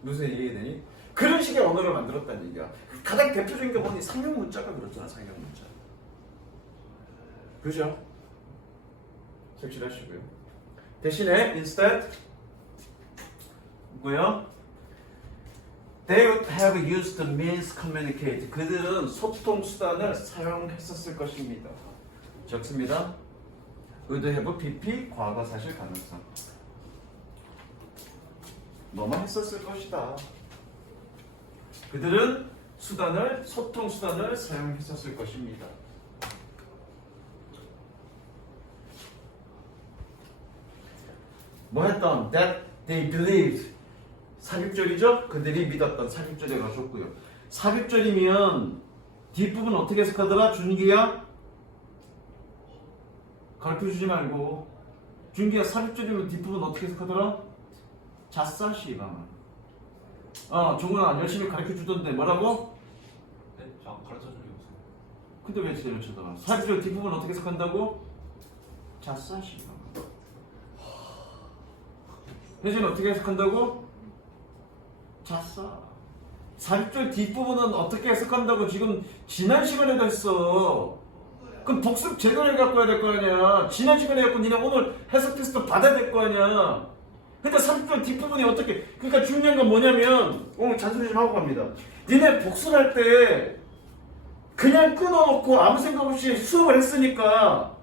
무슨 얘기 되니? 그런 식의 언어를 만들었다는 얘기야. 가장 대표적인 게 뭐니? 상형문자가 그렇잖아. 상형문자. 그죠? 색칠하시고요. 대신에 instead 뭐요? They would have used the means communicate. 그들은 소통 수단을 사용했었을 것입니다. 적습니다. would have PP 과거 사실 가능성. 뭐만 했었을 것이다. 그들은 소통 수단을 사용했었을 것입니다. 뭐 했던? That they believed. 삽입절이죠? 그들이 믿었던 삽입절에 가셨고요. 삽입절이면 뒷부분 어떻게 해석하더라? 준기야? 가르쳐주지 말고. 준기야 삽입절이면 뒷부분 어떻게 해석하더라? 자싸시가. 종훈아 열심히 가르쳐주던데 뭐라고? 네? 저 가르쳐준 게 없어요. 근데 왜 제대로 쳐다봐? 삽입절 뒷부분 어떻게 해석한다고? 자싸시가. 혜진이 어떻게 해석한다고? 자싸. 삽입절 뒷부분은 어떻게 해석한다고 지금 지난 시간에도 했어. 그럼 복습 제대로 해갖고 해야 될 거 아니야. 지난 시간에 해갖고 니네 오늘 해석 테스트 받아야 될 거 아니야. 근데 삽입절 뒷부분이 어떻게. 그러니까 중요한 건 뭐냐면 오늘 잔소리 좀 하고 갑니다. 니네 복습할 때 그냥 끊어놓고 아무 생각 없이 수업을 했으니까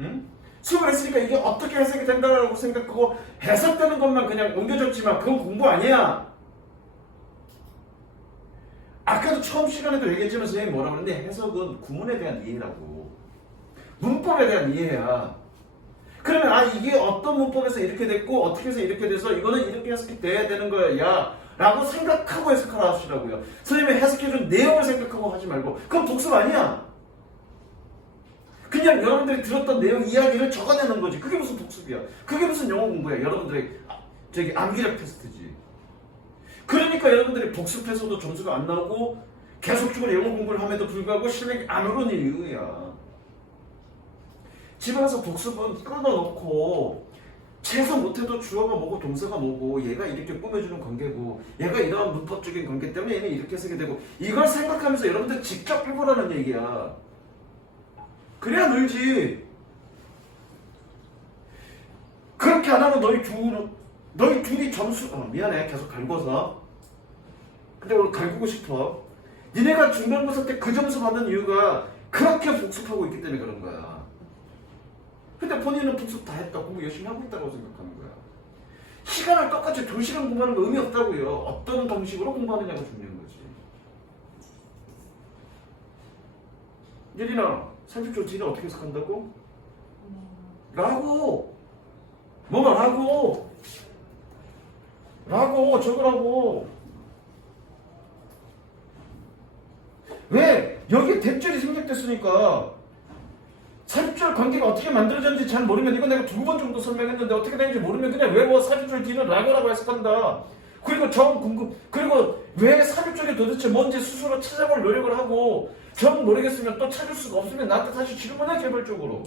응? 수업을 했으니까 이게 어떻게 해석이 된다고 생각하고 해석되는 것만 그냥 옮겨줬지만 그건 공부 아니야. 아까도 처음 시간에도 얘기했지만 선생님이 뭐라고 그랬는데 해석은 구문에 대한 이해라고. 문법에 대한 이해야. 그러면 이게 어떤 문법에서 이렇게 됐고 어떻게 해서 이렇게 돼서 이거는 이렇게 해석이 돼야 되는 거야 야 라고 생각하고 해석하라 하시라고요. 선생님이 해석해준 내용을 생각하고 하지 말고. 그건 복습 아니야. 그냥 여러분들이 들었던 내용 이야기를 적어내는 거지. 그게 무슨 복습이야. 그게 무슨 영어 공부야. 여러분들의 암기력 테스트지. 그러니까 여러분들이 복습해서도 점수가 안 나오고 계속적으로 영어 공부를 함에도 불구하고 실력이 안 오르는 이유야. 집에 가서 복습은 끊어놓고 최소 못해도 주어가 뭐고 동사가 뭐고 얘가 이렇게 꾸며주는 관계고 얘가 이러한 문법적인 관계 때문에 얘는 이렇게 쓰게 되고 이걸 생각하면서 여러분들 직접 해보라는 얘기야. 그래야 늘지. 그렇게 안 하면 너희 둘이 점수 미안해 계속 갈궈서. 근데 오늘 갈구고 싶어. 니네가 중간고사 때 그 점수 받는 이유가 그렇게 복습하고 있기 때문에 그런 거야. 근데 본인은 복습 다 했다. 공부 열심히 하고 있다고 생각하는 거야. 시간을 똑같이 2시간 공부하는 거 의미 없다고요. 어떤 방식으로 공부하느냐가 중요한 거지. 예린아 30초 뒤는 어떻게 해석한다고? 라고 뭐만 하고 적으라고. 왜? 여기 대절이 생략됐으니까 사주절 관계가 어떻게 만들어졌는지 잘 모르면, 이거 내가 2번 정도 설명했는데 어떻게 되는지 모르면 그냥 외워. 사주절 뒤는 라고라고 해석한다. 그리고 정 궁금, 그리고 왜 사주절이 도대체 뭔지 스스로 찾아볼 노력을 하고, 정 모르겠으면 또 찾을 수가 없으면 나한테 다시 질문해, 개별적으로.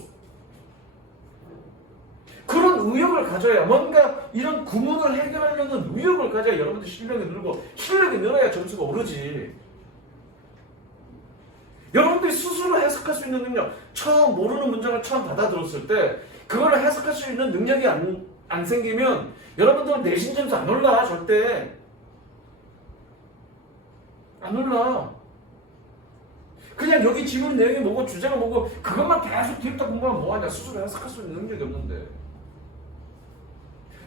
그런 의욕을 가져야, 뭔가 이런 구문을 해결하려는 의욕을 가져야 여러분들 실력이 늘고, 실력이 늘어야 점수가 오르지. 여러분들이 스스로 해석할 수 있는 능력, 처음 모르는 문장을 처음 받아들었을 때 그걸 해석할 수 있는 능력이 안 생기면 여러분들은 내신 점수 안 올라. 절대 안 올라. 그냥 여기 지문 내용이 뭐고 주제가 뭐고 그것만 계속 뒤집다 공부하면 뭐하냐. 스스로 해석할 수 있는 능력이 없는데.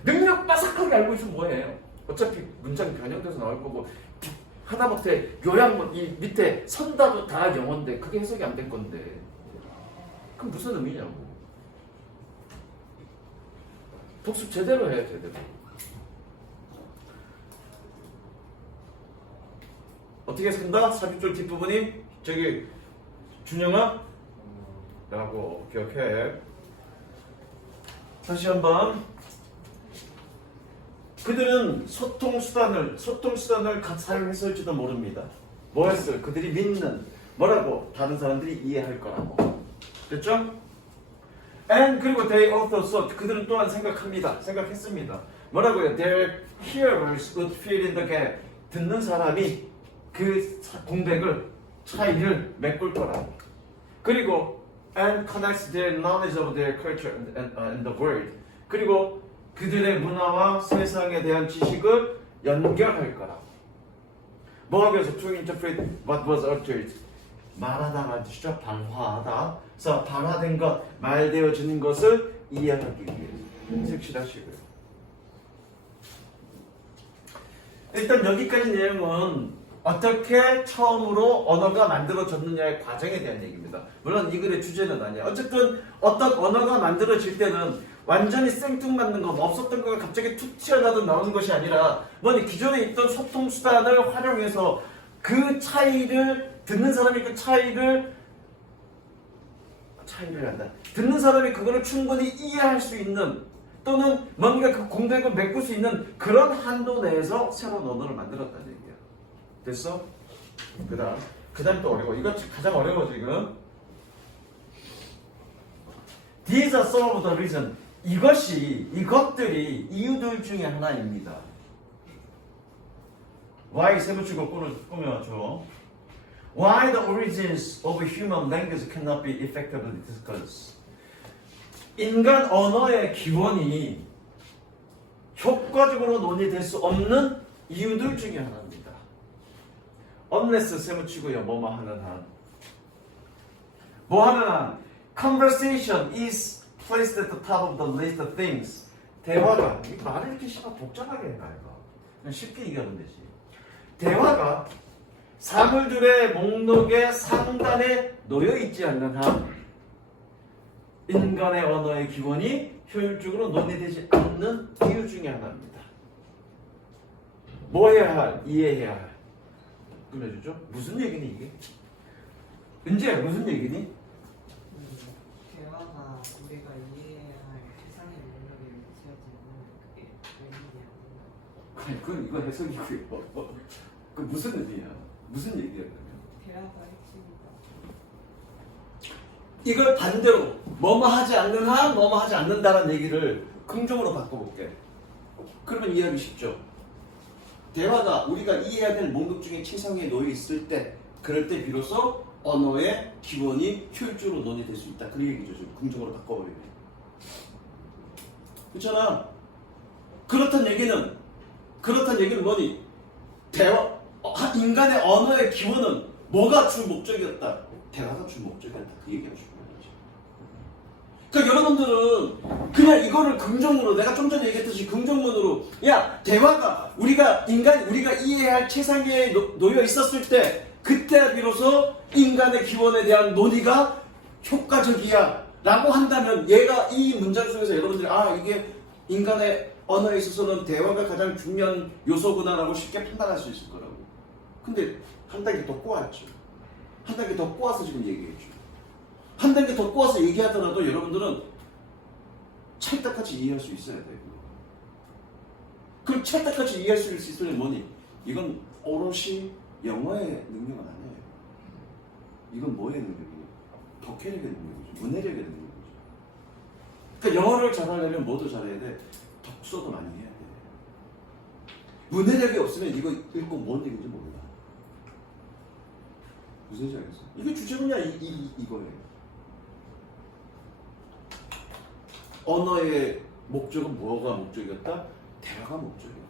능력 빠삭하게 알고 있으면 뭐해요. 어차피 문장이 변형돼서 나올 거고, 하다못해 요약문 이 밑에 선다도 다 영어인데 그게 해석이 안 된 건데 그럼 무슨 의미냐고. 복습 제대로 해. 제대로. 어떻게 쓴다? 사주절 뒷부분이 저기 준영아 라고 기억해. 다시 한번. 그들은 소통수단을 사용했을지도 모릅니다. 뭐였어요? 그들이 믿는, 뭐라고? 다른 사람들이 이해할 거라고. 됐죠? And 그리고 they also thought, 그들은 또한 생각했습니다. 뭐라고요? Their hearers would fill in the gap. 듣는 사람이 그 공백을, 차이를 메꿀 거라고. 그리고 and connects their knowledge of their culture and the world. 그리고 그들의 문화와 세상에 대한 지식을 연결할 거라고. 뭐하기 위해서? To interpret what was uttered. 말하다가 진짜 발화하다. 그래서 발화된 것, 말되어지는 것을 이해하기 위해 색칠하시고요. 일단 여기까지 내용은 어떻게 처음으로 언어가 만들어졌느냐의 과정에 대한 얘기입니다. 물론 이 글의 주제는 아니야. 어쨌든 어떤 언어가 만들어질 때는 완전히 생뚱맞는 거, 없었던 거가 갑자기 툭 튀어나와서 나오는 것이 아니라 뭐니 기존에 있던 소통 수단을 활용해서 그 차이를, 듣는 사람이 그 차이를 한다. 듣는 사람이 그거를 충분히 이해할 수 있는, 또는 뭔가 그 공백을 메꿀 수 있는 그런 한도 내에서 새로운 언어를 만들었다는 얘기야. 됐어? 그 다음 또 어려워. 이거 가장 어려워 지금. These are some of the reason. 이것들이 이유들 중에 하나입니다. Why 세부치고 꾸며줘. Why the origins of human language cannot be effectively discussed. 인간 언어의 기원이 효과적으로 논의될 수 없는 이유들 중에 하나입니다. Unless 세부치고요. 뭐뭐 하는 한. 뭐 하는 한. Conversation is placed at the top of the list of things. 대화가, 이 말을 이렇게 복잡하게 해놔. 그냥 쉽게 얘기하면 되지. 대화가 사물들의 목록의 상단에 놓여있지 않는 한 인간의 언어의 기본이 효율적으로 논의되지 않는 이유 중에 하나입니다. 뭐 해야 할? 이해해야 할. 끝내주죠? 무슨 얘기니 이게? 은재야 무슨 얘기니? 대화가 우리가 이해해야 할 세상의 능력이 세워지는 그게 의미야. 그건 이거 해석이고요. 그 무슨 의미야? 무슨 얘기야 그러면? 대화가 핵심이다. 이걸 반대로 뭐뭐 하지 않는 한 뭐뭐 하지 않는다는 얘기를 긍정으로 바꿔볼게. 그러면 이해하기 쉽죠. 대화가 우리가 이해해야 될 목록 중에 치상에 놓여 있을 때, 그럴 때 비로소 언어의 기본이 효율적으로 논의될 수 있다. 그 얘기죠. 좀 긍정으로 바꿔버리면. 그렇잖아. 그렇단 얘기는 뭐니? 대화, 인간의 언어의 기본은 뭐가 주 목적이었다? 대화가 주 목적이었다. 그 얘기하고 싶은 거지. 그러니까 여러분들은 그냥 이거를 긍정으로, 내가 좀 전에 얘기했듯이 긍정문으로, 야, 대화가 우리가 이해해야 할 최상위에 놓여 있었을 때, 그때 비로소 인간의 기본에 대한 논의가 효과적이야 라고 한다면, 얘가 이 문장 속에서 여러분들이 이게 인간의 언어에 있어서는 대화가 가장 중요한 요소구나라고 쉽게 판단할 수 있을 거라고. 근데 한 단계 더 꼬았죠. 한 단계 더 꼬아서 지금 얘기해줘. 한 단계 더 꼬아서 얘기하더라도 여러분들은 찰떡같이 이해할 수 있어야 돼요. 그럼 찰떡같이 이해할 수 있으면 뭐니? 이건 오롯이 영어의 능력은 아니에요. 이건 뭐의 능력이에요? 독해력의 능력이죠. 문해력의 능력이죠. 그러니까 영어를 잘하려면 뭐도 잘해야 돼? 독서도 많이 해야 돼. 문해력이 없으면 이거 읽고 뭔 얘기인지 몰라. 무슨 얘기인지 알겠어? 이게 주제문이야. 이거예요. 언어의 목적은 뭐가 목적이었다? 대화가 목적이었다.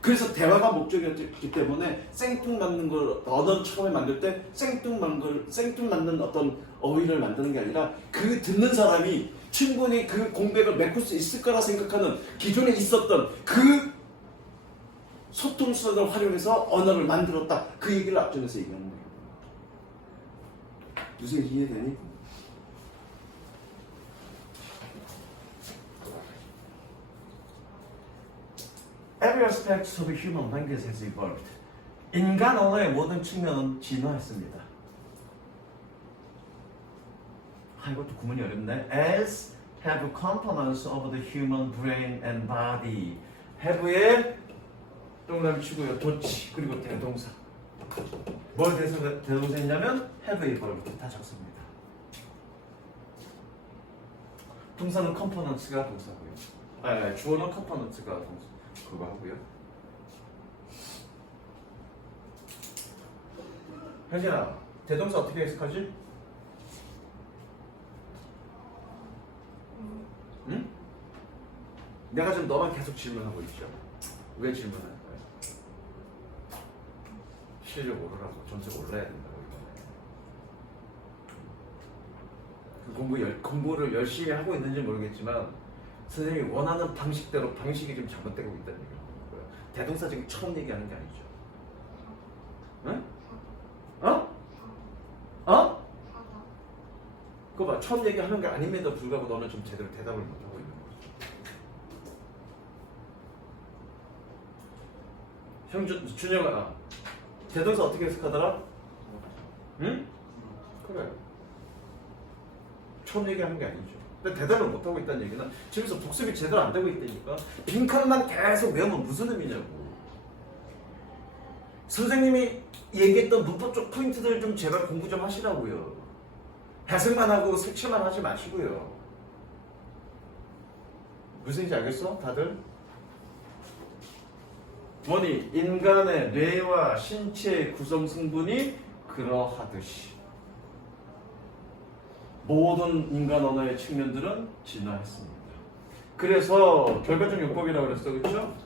그래서 대화가 목적이었기 때문에 생뚱맞는 걸 언어를 처음에 만들 때 생뚱맞는 어떤 어휘를 만드는 게 아니라 그 듣는 사람이 충분히 그 공백을 메꿀 수 있을 거라 생각하는 기존에 있었던 그 소통 수단을 활용해서 언어를 만들었다. 그 얘기를 앞전에서 얘기하는 거예요. 무슨 이해되니? Every aspect of the human language has evolved. 인간 언어의 모든 측면은 진화했습니다. 이것도 구문이 어렵네. As have components of the human brain and body. have의 동그라미 치고요. 도치 그리고 대동사. 뭘 대동사 했냐면 have evolved 다 적습니다. 동사는 components가 동사고요. 주어는 components가 동사. 그거 하고요. 현진아, 대동사 어떻게 해석하지? 응? 내가 지금 너만 계속 질문하고 있죠. 왜 질문할 거야? 실력 오르라고, 점수가 올라야 된다고 이번에. 공부를 열심히 하고 있는지 모르겠지만 선생님이 원하는 방식대로 방식이 좀 잘못되고 있다는 얘기를 하는 거예요. 대동사 지금 처음 얘기하는 게 아니죠. 응? 그거 봐. 처음 얘기하는 게 아님에도 불구하고 너는 좀 제대로 대답을 못하고 있는 거죠. 준영아, 대동사 어떻게 해석하더라? 응? 그래. 처음 얘기하는 게 아니죠. 근데 대답을 못하고 있다는 얘기는 집에서 복습이 제대로 안 되고 있다니까. 빈칸만 계속 외우면 무슨 의미냐고. 선생님이 얘기했던 문법적 포인트들 좀 제발 공부 좀 하시라고요. 해석만 하고 색칠만 하지 마시고요. 무슨 얘기인지 알겠어? 다들? 뭐니? 인간의 뇌와 신체의 구성 성분이 그러하듯이 모든 인간 언어의 측면들은 진화했습니다. 그래서 결과적 용법이라고 그랬어, 그렇죠?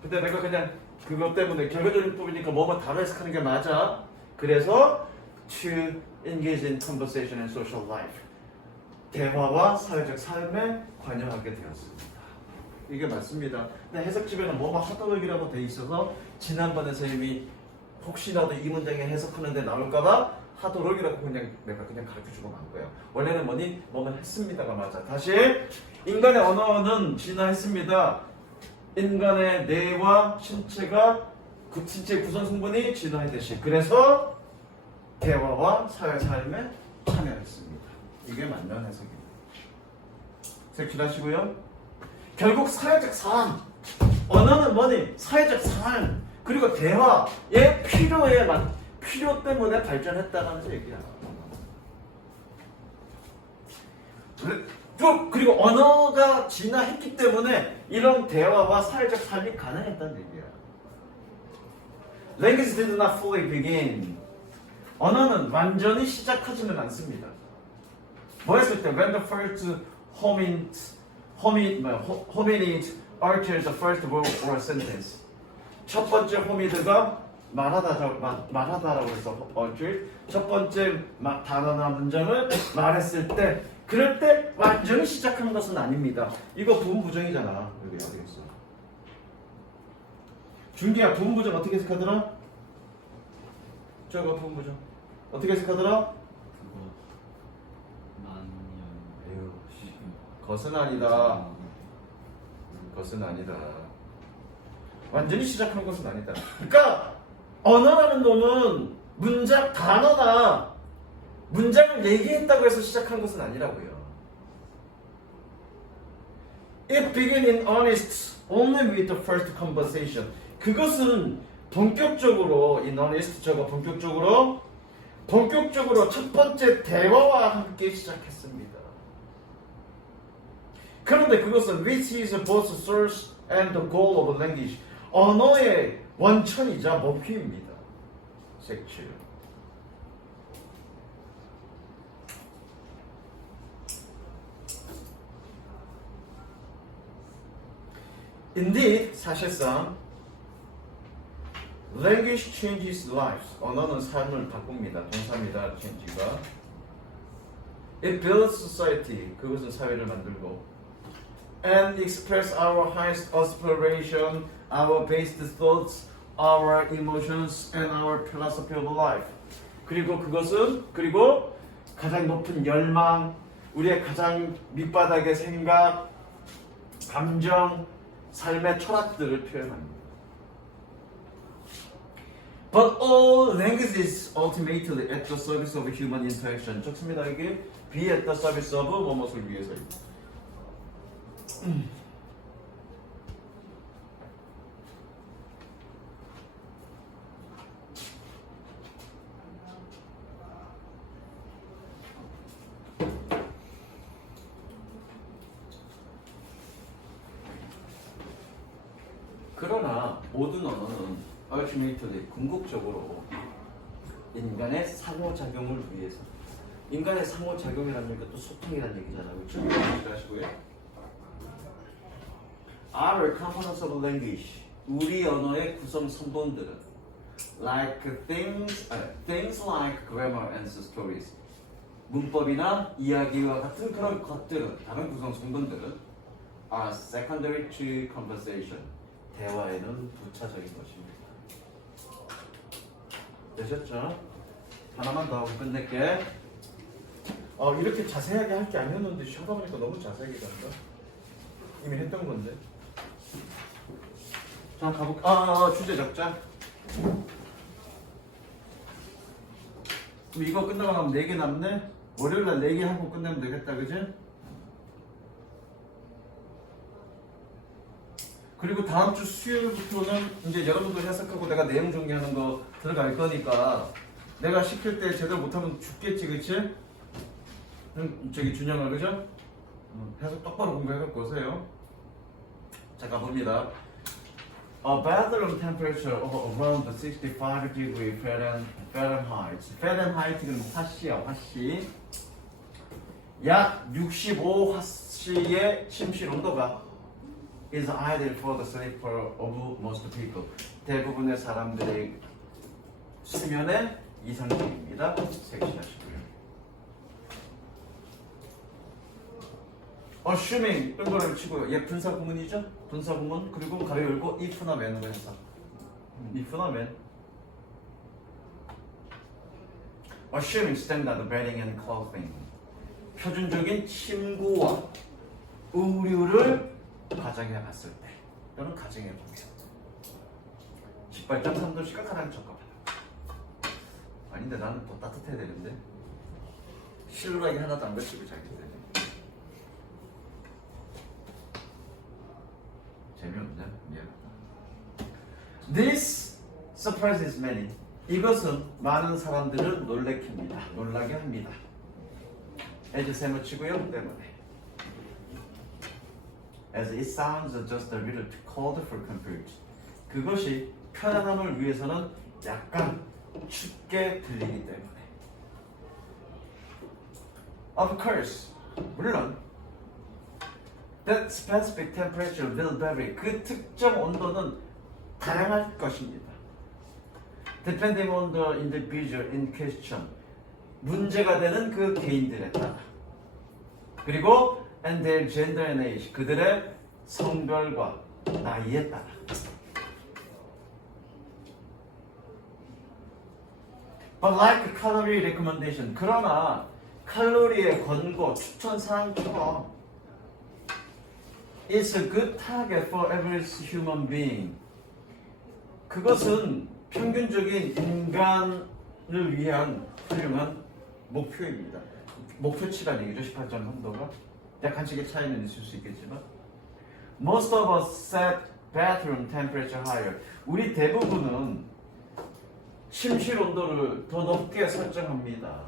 근데 내가 그냥 그것 때문에 결과적 용법이니까 뭐만 다로 해석하는 게 맞아. 그래서 to engage in conversation and social life, 대화와 사회적 삶에 관여하게 되었습니다. 이게 맞습니다. 근데 해석집에는 뭐뭐 하도록이라고 돼 있어서 지난번에 선생님이 혹시라도 이 문장에 해석하는데 나올까봐 하도록이라고 내가 그냥 가르쳐주고 만 거예요. 원래는 뭐니? 뭐만 했습니다가 맞아. 다시 인간의 언어는 진화했습니다. 인간의 뇌와 신체가 신체 구성 성분이 진화했듯이 그래서 대화와 사회 삶에 참여했습니다. 이게 맞는 해석입니다. 색칠하시고요. 결국 사회적 삶, 언어는 뭐니? 사회적 삶 그리고 대화의 필요 때문에 발전했다는 얘기야. 그리고 언어가 진화했기 때문에 이런 대화와 사회적 삶이 가능했다는 얘기야. Language did not fully begin. 언어는 완전히 시작하지는 않습니다. 뭐 했을 때 when the first hominid uttered the first word or sentence. 첫 번째 호미드가 말하다라고 해서 첫 번째 단어나 문장을 말했을 때 그럴 때 완전히 시작한 것은 아닙니다. 이거 부분부정이잖아. 여기 있어. 준기야, 부분부정 어떻게 해석하더라? 저거 부분부정 어떻게 해석하더라? 그거 만년 에휴. 것은 아니다. 것은 아니다. 완전히 시작한 것은 아니다. 그러니까 언어라는 놈은 문장 단어나 문장을 얘기했다고 해서 시작한 것은 아니라고요. It began in earnest only with the first conversation. 그것은 본격적으로 in earnest 저거 본격적으로 첫 번째 대화와 함께 시작했습니다. 그런데 그것은 which is both source and the goal of language. 언어의 원천이자 목표입니다. 섹츄. Indeed, 사실상 language changes lives. 언어는 삶을 바꿉니다. 동사입니다. change가. It builds society. 그것은 사회를 만들고. And express our highest aspiration, our best thoughts, our emotions, and our philosophy of life. 그리고 가장 높은 열망, 우리의 가장 밑바닥의 생각, 감정, 삶의 철학들을 표현합니다. But all language is ultimately at the service of human interaction. 좋습니다. 이게 be at the service of 무엇을 위해서입니다. 그러나 모든 언어는 ultimately 궁극적으로 인간의 상호작용을 위해서. 인간의 상호작용이라는 얘기가 또 소통이라는 얘기잖아요. 그렇죠? 하시고요. Our components of language. 우리 언어의 구성 성분들은 like things like grammar and stories. 문법이나 이야기와 같은 그런 것들은, 다른 구성 성분들은 are secondary to conversation. 대화에는 부차적인 것입니다. 되셨죠? 하나만 더 하고 끝낼게. 이렇게 자세하게 할 게 아니었는데 쉬다 보니까 너무 자세하게 간다. 이미 했던 건데. 자, 가볼까? 주제 적자. 그럼 이거 끝나고 나면 4개 남네? 월요일날 4개 하고 끝내면 되겠다, 그지? 그리고 다음 주 수요일부터는 이제 여러분들 해석하고 내가 내용 정리하는 거 들어갈 거니까 내가 시킬 때 제대로 못하면 죽겠지, 그치? 저기 준영아, 그죠? 해석 똑바로 공부해갖고 오세요. 자, 가봅니다. A bathroom temperature of around 65 degree Fahrenheit. Fahrenheit는 화씨야, 화씨. 약 65화씨의 침실 온도가 is ideal for the sleep of most people. 대부분의 사람들의 수면에 이상적입니다. 색시하시고요. assuming 뜬거를 치고요. 얘 분사 구문이죠? 분사 구문. 그리고 가로 열고 if나 when으로 해서 if나 when. assuming standard bedding and clothing. 표준적인 침구와 의류를 가정에 갔을 때 또는 가정에 보면 18.3도씨가 가장 적합하다. 아닌데 나는 더 따뜻해야 되는데 실루라기 하나도 안 걸치고 자기 때문에 재미없냐? 미안하다. This surprises many. 이것은 많은 사람들을 놀라게 합니다. as 세무치고요 때문에. As it sounds just a little too cold for comfort. 그것이 편안함을 위해서는 약간 춥게 들리기 때문에. Of course, 물론 that specific temperature will vary. 그 특정 온도는 다양할 것입니다. Depending on the individual in question. 문제가 되는 그 개인들에 따라. 그리고 and their gender and age. 그들의 성별과 나이에 따라. But like calorie recommendation. 그러나 칼로리의 권고, 추천 사항처럼 It's a good target for average human being. 그것은 평균적인 인간을 위한 훌륭한 목표입니다. 목표치란 얘기죠. 18.3도가 약간씩의 차이는 있을 수 있겠지만 Most of us set bathroom temperature higher. 우리 대부분은 침실 온도를 더 높게 설정합니다.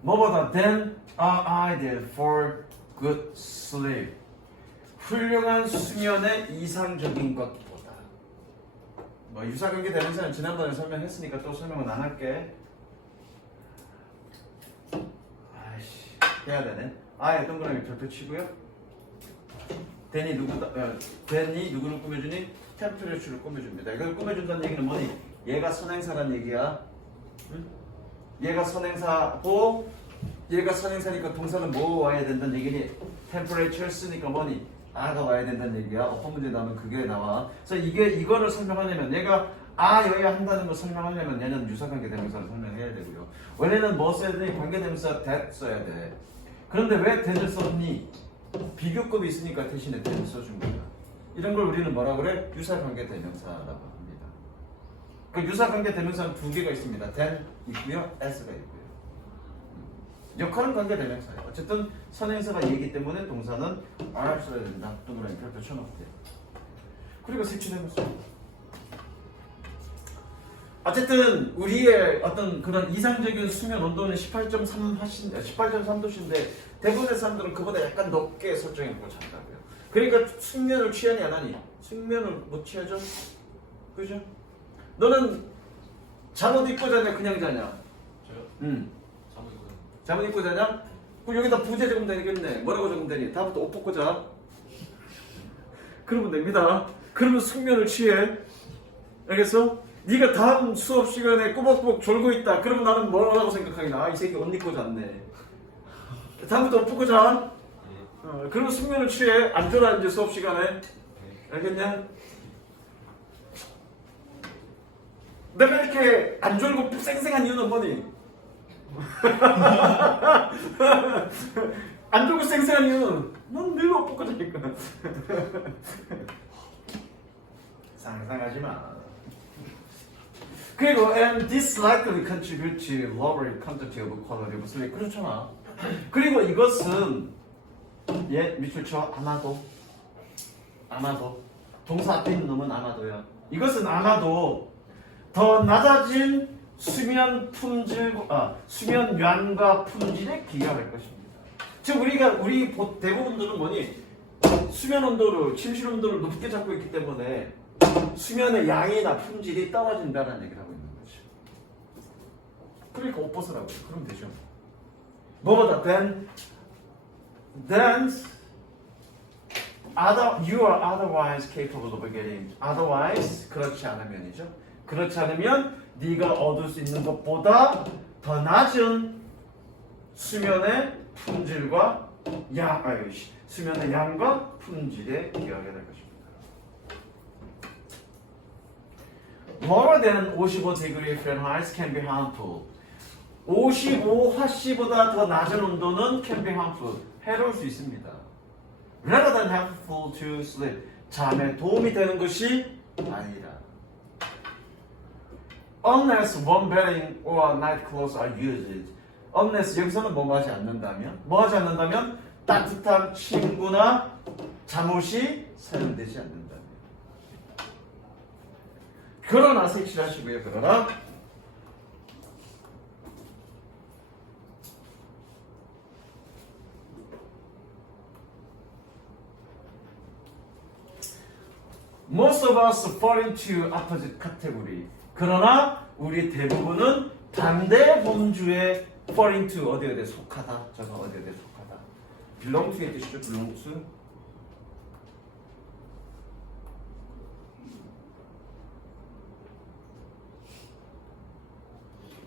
뭐보다 than are ideal for good sleep. 훌륭한 수면의 이상적인 것보다. 뭐 유사관계 대명사는 지난번에 설명했으니까 또 설명은 안 할게. 아이씨 해야 되네. 아예 동그라미 절표 치고요. 댄이 누구를 꾸며주니? 템퍼레처를 꾸며줍니다. 이걸 꾸며준다는 얘기는 뭐니? 얘가 선행사란 얘기야. 응? 얘가 선행사고 얘가 선행사니까 동사는 뭐 와야 된다는 얘기니? 템퍼레처 쓰니까 뭐니? 아가 와야 된다는 얘기야. 어떤 문제 나오면 그게 나와. 그래서 이거를 설명하려면 얘가 여야 한다는 걸 설명하려면 얘는 유사관계 대명사를 설명해야 되고요. 원래는 뭐 써야 되니? 관계대명사 that 써야 돼. 그런데 왜 that을 썼니? 비교급이 있으니까 대신에 that을 써준 거야. 이런 걸 우리는 뭐라 그래? 유사관계 대명사라고 합니다. 그 유사관계 대명사는 두 개가 있습니다. than 있고요, as가 있고요. 역할은 관계 대명사예요. 어쨌든 선행사가 얘기 때문에 동사는 are 써야 된다. 동그라미 별표 쳐놓을게요. 그리고 색칠해보세요. 어쨌든 우리의 어떤 그런 이상적인 수면 온도는 18.3도씨인데 대부분의 사람들은 그보다 약간 높게 설정해놓고 잔다고요. 그러니까 숙면을 취하니 안 하니? 숙면을 못 취하죠? 그죠? 너는 잠옷 입고 자냐 그냥 자냐? 저요? 응. 잠옷 입고 잠옷 입고 자냐? 그럼 여기다 부재 적으면 되겠네. 뭐라고 적으면 되니? 다음부터 옷 벗고 자. 그러면 됩니다. 그러면 숙면을 취해. 알겠어? 네가 다음 수업 시간에 꾸벅꾸벅 졸고 있다. 그러면 나는 뭐라고 생각하겠나? 이 새끼 옷 입고 잤네. 다음부터 옷 벗고 자. 그러면 숙면을 취해. 안 졸아 이제 수업 시간에. 알겠냐? 내가 이렇게 안 졸고 쌩쌩한 이유는 뭐니? 안 졸고 쌩쌩한 이유는 넌 늘 옷 벗고 자니까. 상상하지 마. 그리고 and this likely contribute to lower quantity of quality of sleep. 그렇잖아. 그리고 이것은 밑줄 쳐. 아마도 동사 앞에 있는 놈은 아마도야. 이것은 아마도 더 낮아진 수면 수면량과 품질에 기여할 것입니다. 즉 우리 대부분들은 뭐니? 수면 온도를 침실 온도를 높게 잡고 있기 때문에 수면의 양이나 품질이 떨어진다는 얘기를 하고 있는 거죠. 그러니까 옷 벗으라고요. 그러면 되죠. 뭐보다 then you are otherwise capable of getting. otherwise 그렇지 않으면이죠. 그렇지 않으면 네가 얻을 수 있는 것보다 더 낮은 수면의 품질과 수면의 양과 품질에 기여하게 될 것입니다. Lower than 55 degree Fahrenheit can be harmful. 55화씨보다 더 낮은 온도는 can be harmful. 해로울 수 있습니다. Rather than helpful to sleep. 잠에 도움이 되는 것이 아니라. Unless warm bedding or night clothes are used. Unless 여기서는 뭐 하지 않는다면 따뜻한 침구나 잠옷이 사용되지 않는다면. 그러나 색칠하시고요. 그러나 Most of us fall into opposite category. 그러나 우리 대부분은 반대 범주에 fall into 어디에 속하다. 저거 어디에 속하다. belong to의 뜻이죠. belong to.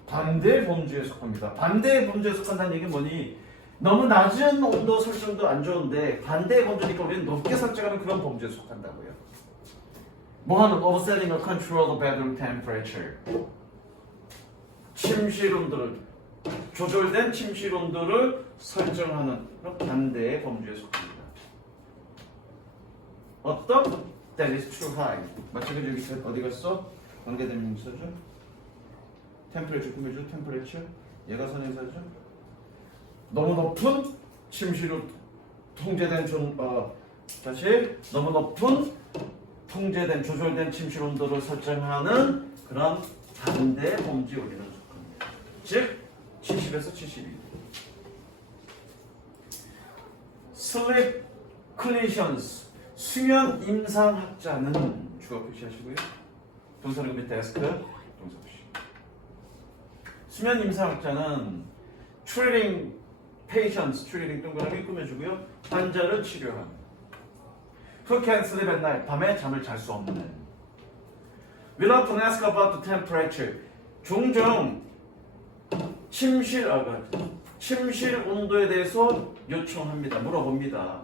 반대 범주에 속합니다. 반대 범주에 속한다는 얘기는 뭐니? 너무 낮은 온도 설정도 안 좋은데 반대 범주니까 우리는 높게 설정하는 그런 범주에 속한다고요. 뭐하는 oversetting or control the bedroom temperature. 침실 온도를 조절된 침실 온도를 설정하는 그런 반대의 범주에 속합니다. 어떤? That is too high. 마찬가지로 여기 어디 갔어? 관계대명 써줘. 템퍼레처 꾸며줘. 템퍼레처. 얘가 선행사죠. 너무 높은 침실로 통제된 다시 너무 높은 통제된 조절된 침실 온도를 설정하는 그런 반대 범주에 우리는 속합니다. 즉 70에서 72. Sleep clinicians 수면 임상학자는 주어 표시하시고요. 동사는 밑에 데스크 동사 표시. 수면 임상학자는 treating patients, treating 동그라미 꾸며주고요. 환자를 치료하는. Who can sleep at night? 밤에 잠을 잘 수 없는. Will often ask about the temperature. 종종 침실 온도에 대해서 요청합니다. 물어봅니다.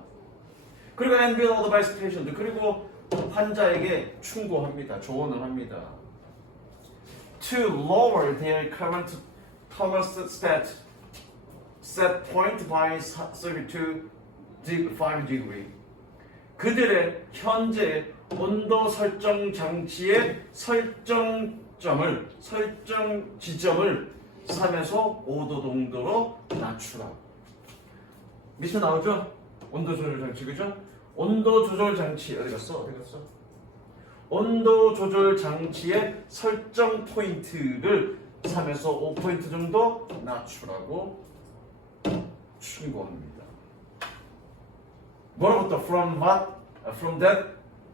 그리고 and will advise patient. 그리고 환자에게 충고합니다. 조언을 합니다. To lower their current thermostat set point by 32 5 degree. 그들의 현재 온도 설정 장치의 설정 지점을 3에서 5도 정도로 낮추라. 밑에 나오죠? 온도 조절 장치, 그죠? 온도 조절 장치 어디 갔어? 온도 조절 장치의 설정 포인트를 3에서 5포인트 정도 낮추라고 충고합니다. 뭐로부터? From that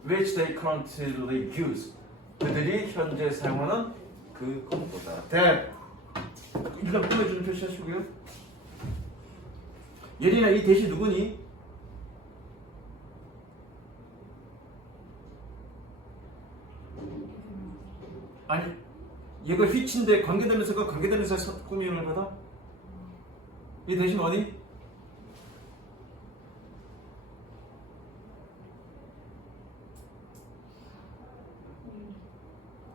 which they currently use. 그들이 현재 사용하는 그것보다. that. 이거 보여주는 표시하시고요. 예린아, 이 대시 누구니? 아니, 얘가 휘치인데 관계대명사가 관계대명사 꾸미는 거다? 이 대신 뭐니?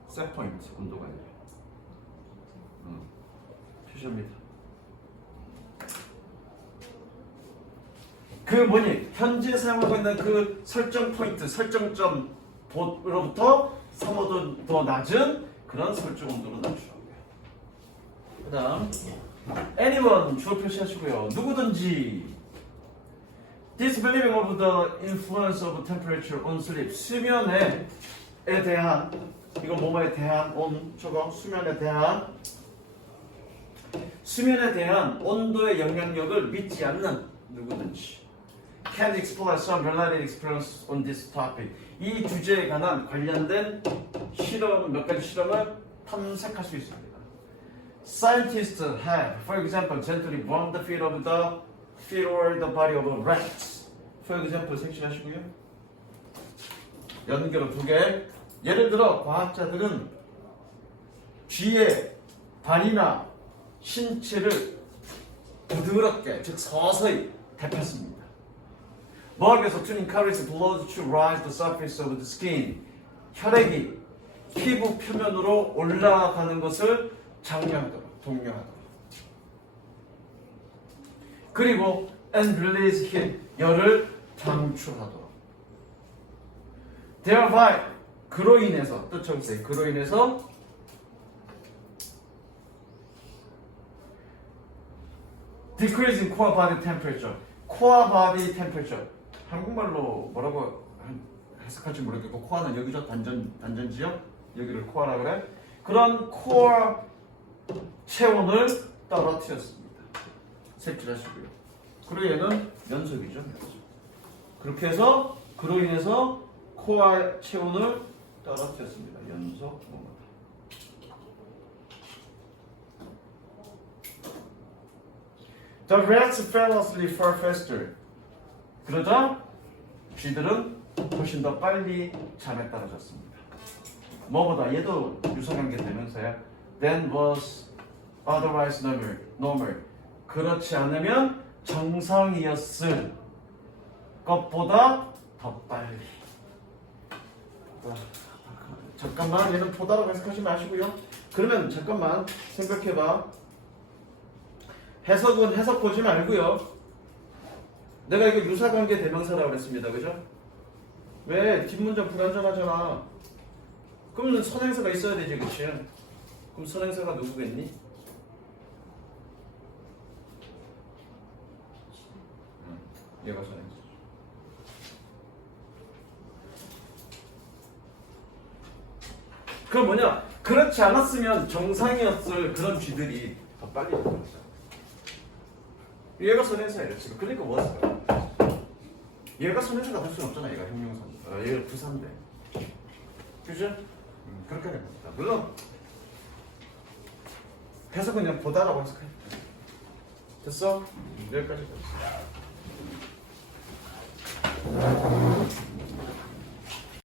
셋 포인트 온도가 아니라 표시합니다. 그 뭐니? 현재 사용하고 있는 그 설정 포인트, 설정점으로부터 3도 더 낮은 그런 설정 온도로 낮추라고요. 그 다음 anyone 주어 표시하시고요. 누구든지 disbelieving of the influence of temperature on sleep. 수면에 대한 이거 뭐뭐에 대한 저거 수면에 대한 온도의 영향력을 믿지 않는 누구든지 can explore some related experience on this topic. 이 주제에 관한 관련된 몇 가지 실험을 탐색할 수 있습니다. Scientists have, for example, gently warmed the feet or the body of rats. For example, 색칠하시고요. 연결을 2개. 예를 들어 과학자들은 쥐의 발이나 신체를 부드럽게, 즉 서서히 데폈습니다. 뭐하기 위해서? To encourage blood to rise the surface of the skin. 혈액이 피부 표면으로 올라가는 것을 독려하도록. 그리고 and release heat. 열을 방출하도록. Thereby. 그로 인해서 뜻처럼 그로 인해서 decreasing core body temperature. core body temperature. 한국말로 뭐라고 해석할지 모르겠고 코어는 여기죠. 단전지역 여기를 코어라 그래. 그런 코어 체온을 떨어뜨렸습니다. 색칠하시고요. 그리고 얘는 연속이죠. 그렇게 해서 그로 인해서 코어 체온을 떨어뜨렸습니다. 연속 뭐뭐다. The rats fell asleep far faster. 그러자 쥐들은 훨씬 더 빨리 잠에 떨어졌습니다. 뭐보다 얘도 유사관계 대명사야. Than was otherwise normal. 그렇지 않으면 정상이었을 것보다 더 빨리. 잠깐만 얘는 보다라고 해석하지 마시고요. 그러면 잠깐만 생각해봐. 해석은 해석 보지 말고요. 내가 이거 유사관계 대명사라고 그랬습니다. 그죠? 왜? 뒷문장 불완전하잖아. 그러면 선행사가 있어야 되지, 그치? 그럼 선행사가 누구겠니? 얘가 선행사. 그럼 뭐냐? 그렇지 않았으면 정상이었을 그런 쥐들이 더 빨리 들어왔어요. 얘가 선행사예요 지금. 그러니까 뭐 했어요? 얘가 선행사가 될 수는 없잖아. 얘가 형용사. 얘가 부사인데. 그죠? 그렇게 된 겁니다. 물론 해석은 그냥 보다라고 해석해. 됐어? 여기까지 됐어.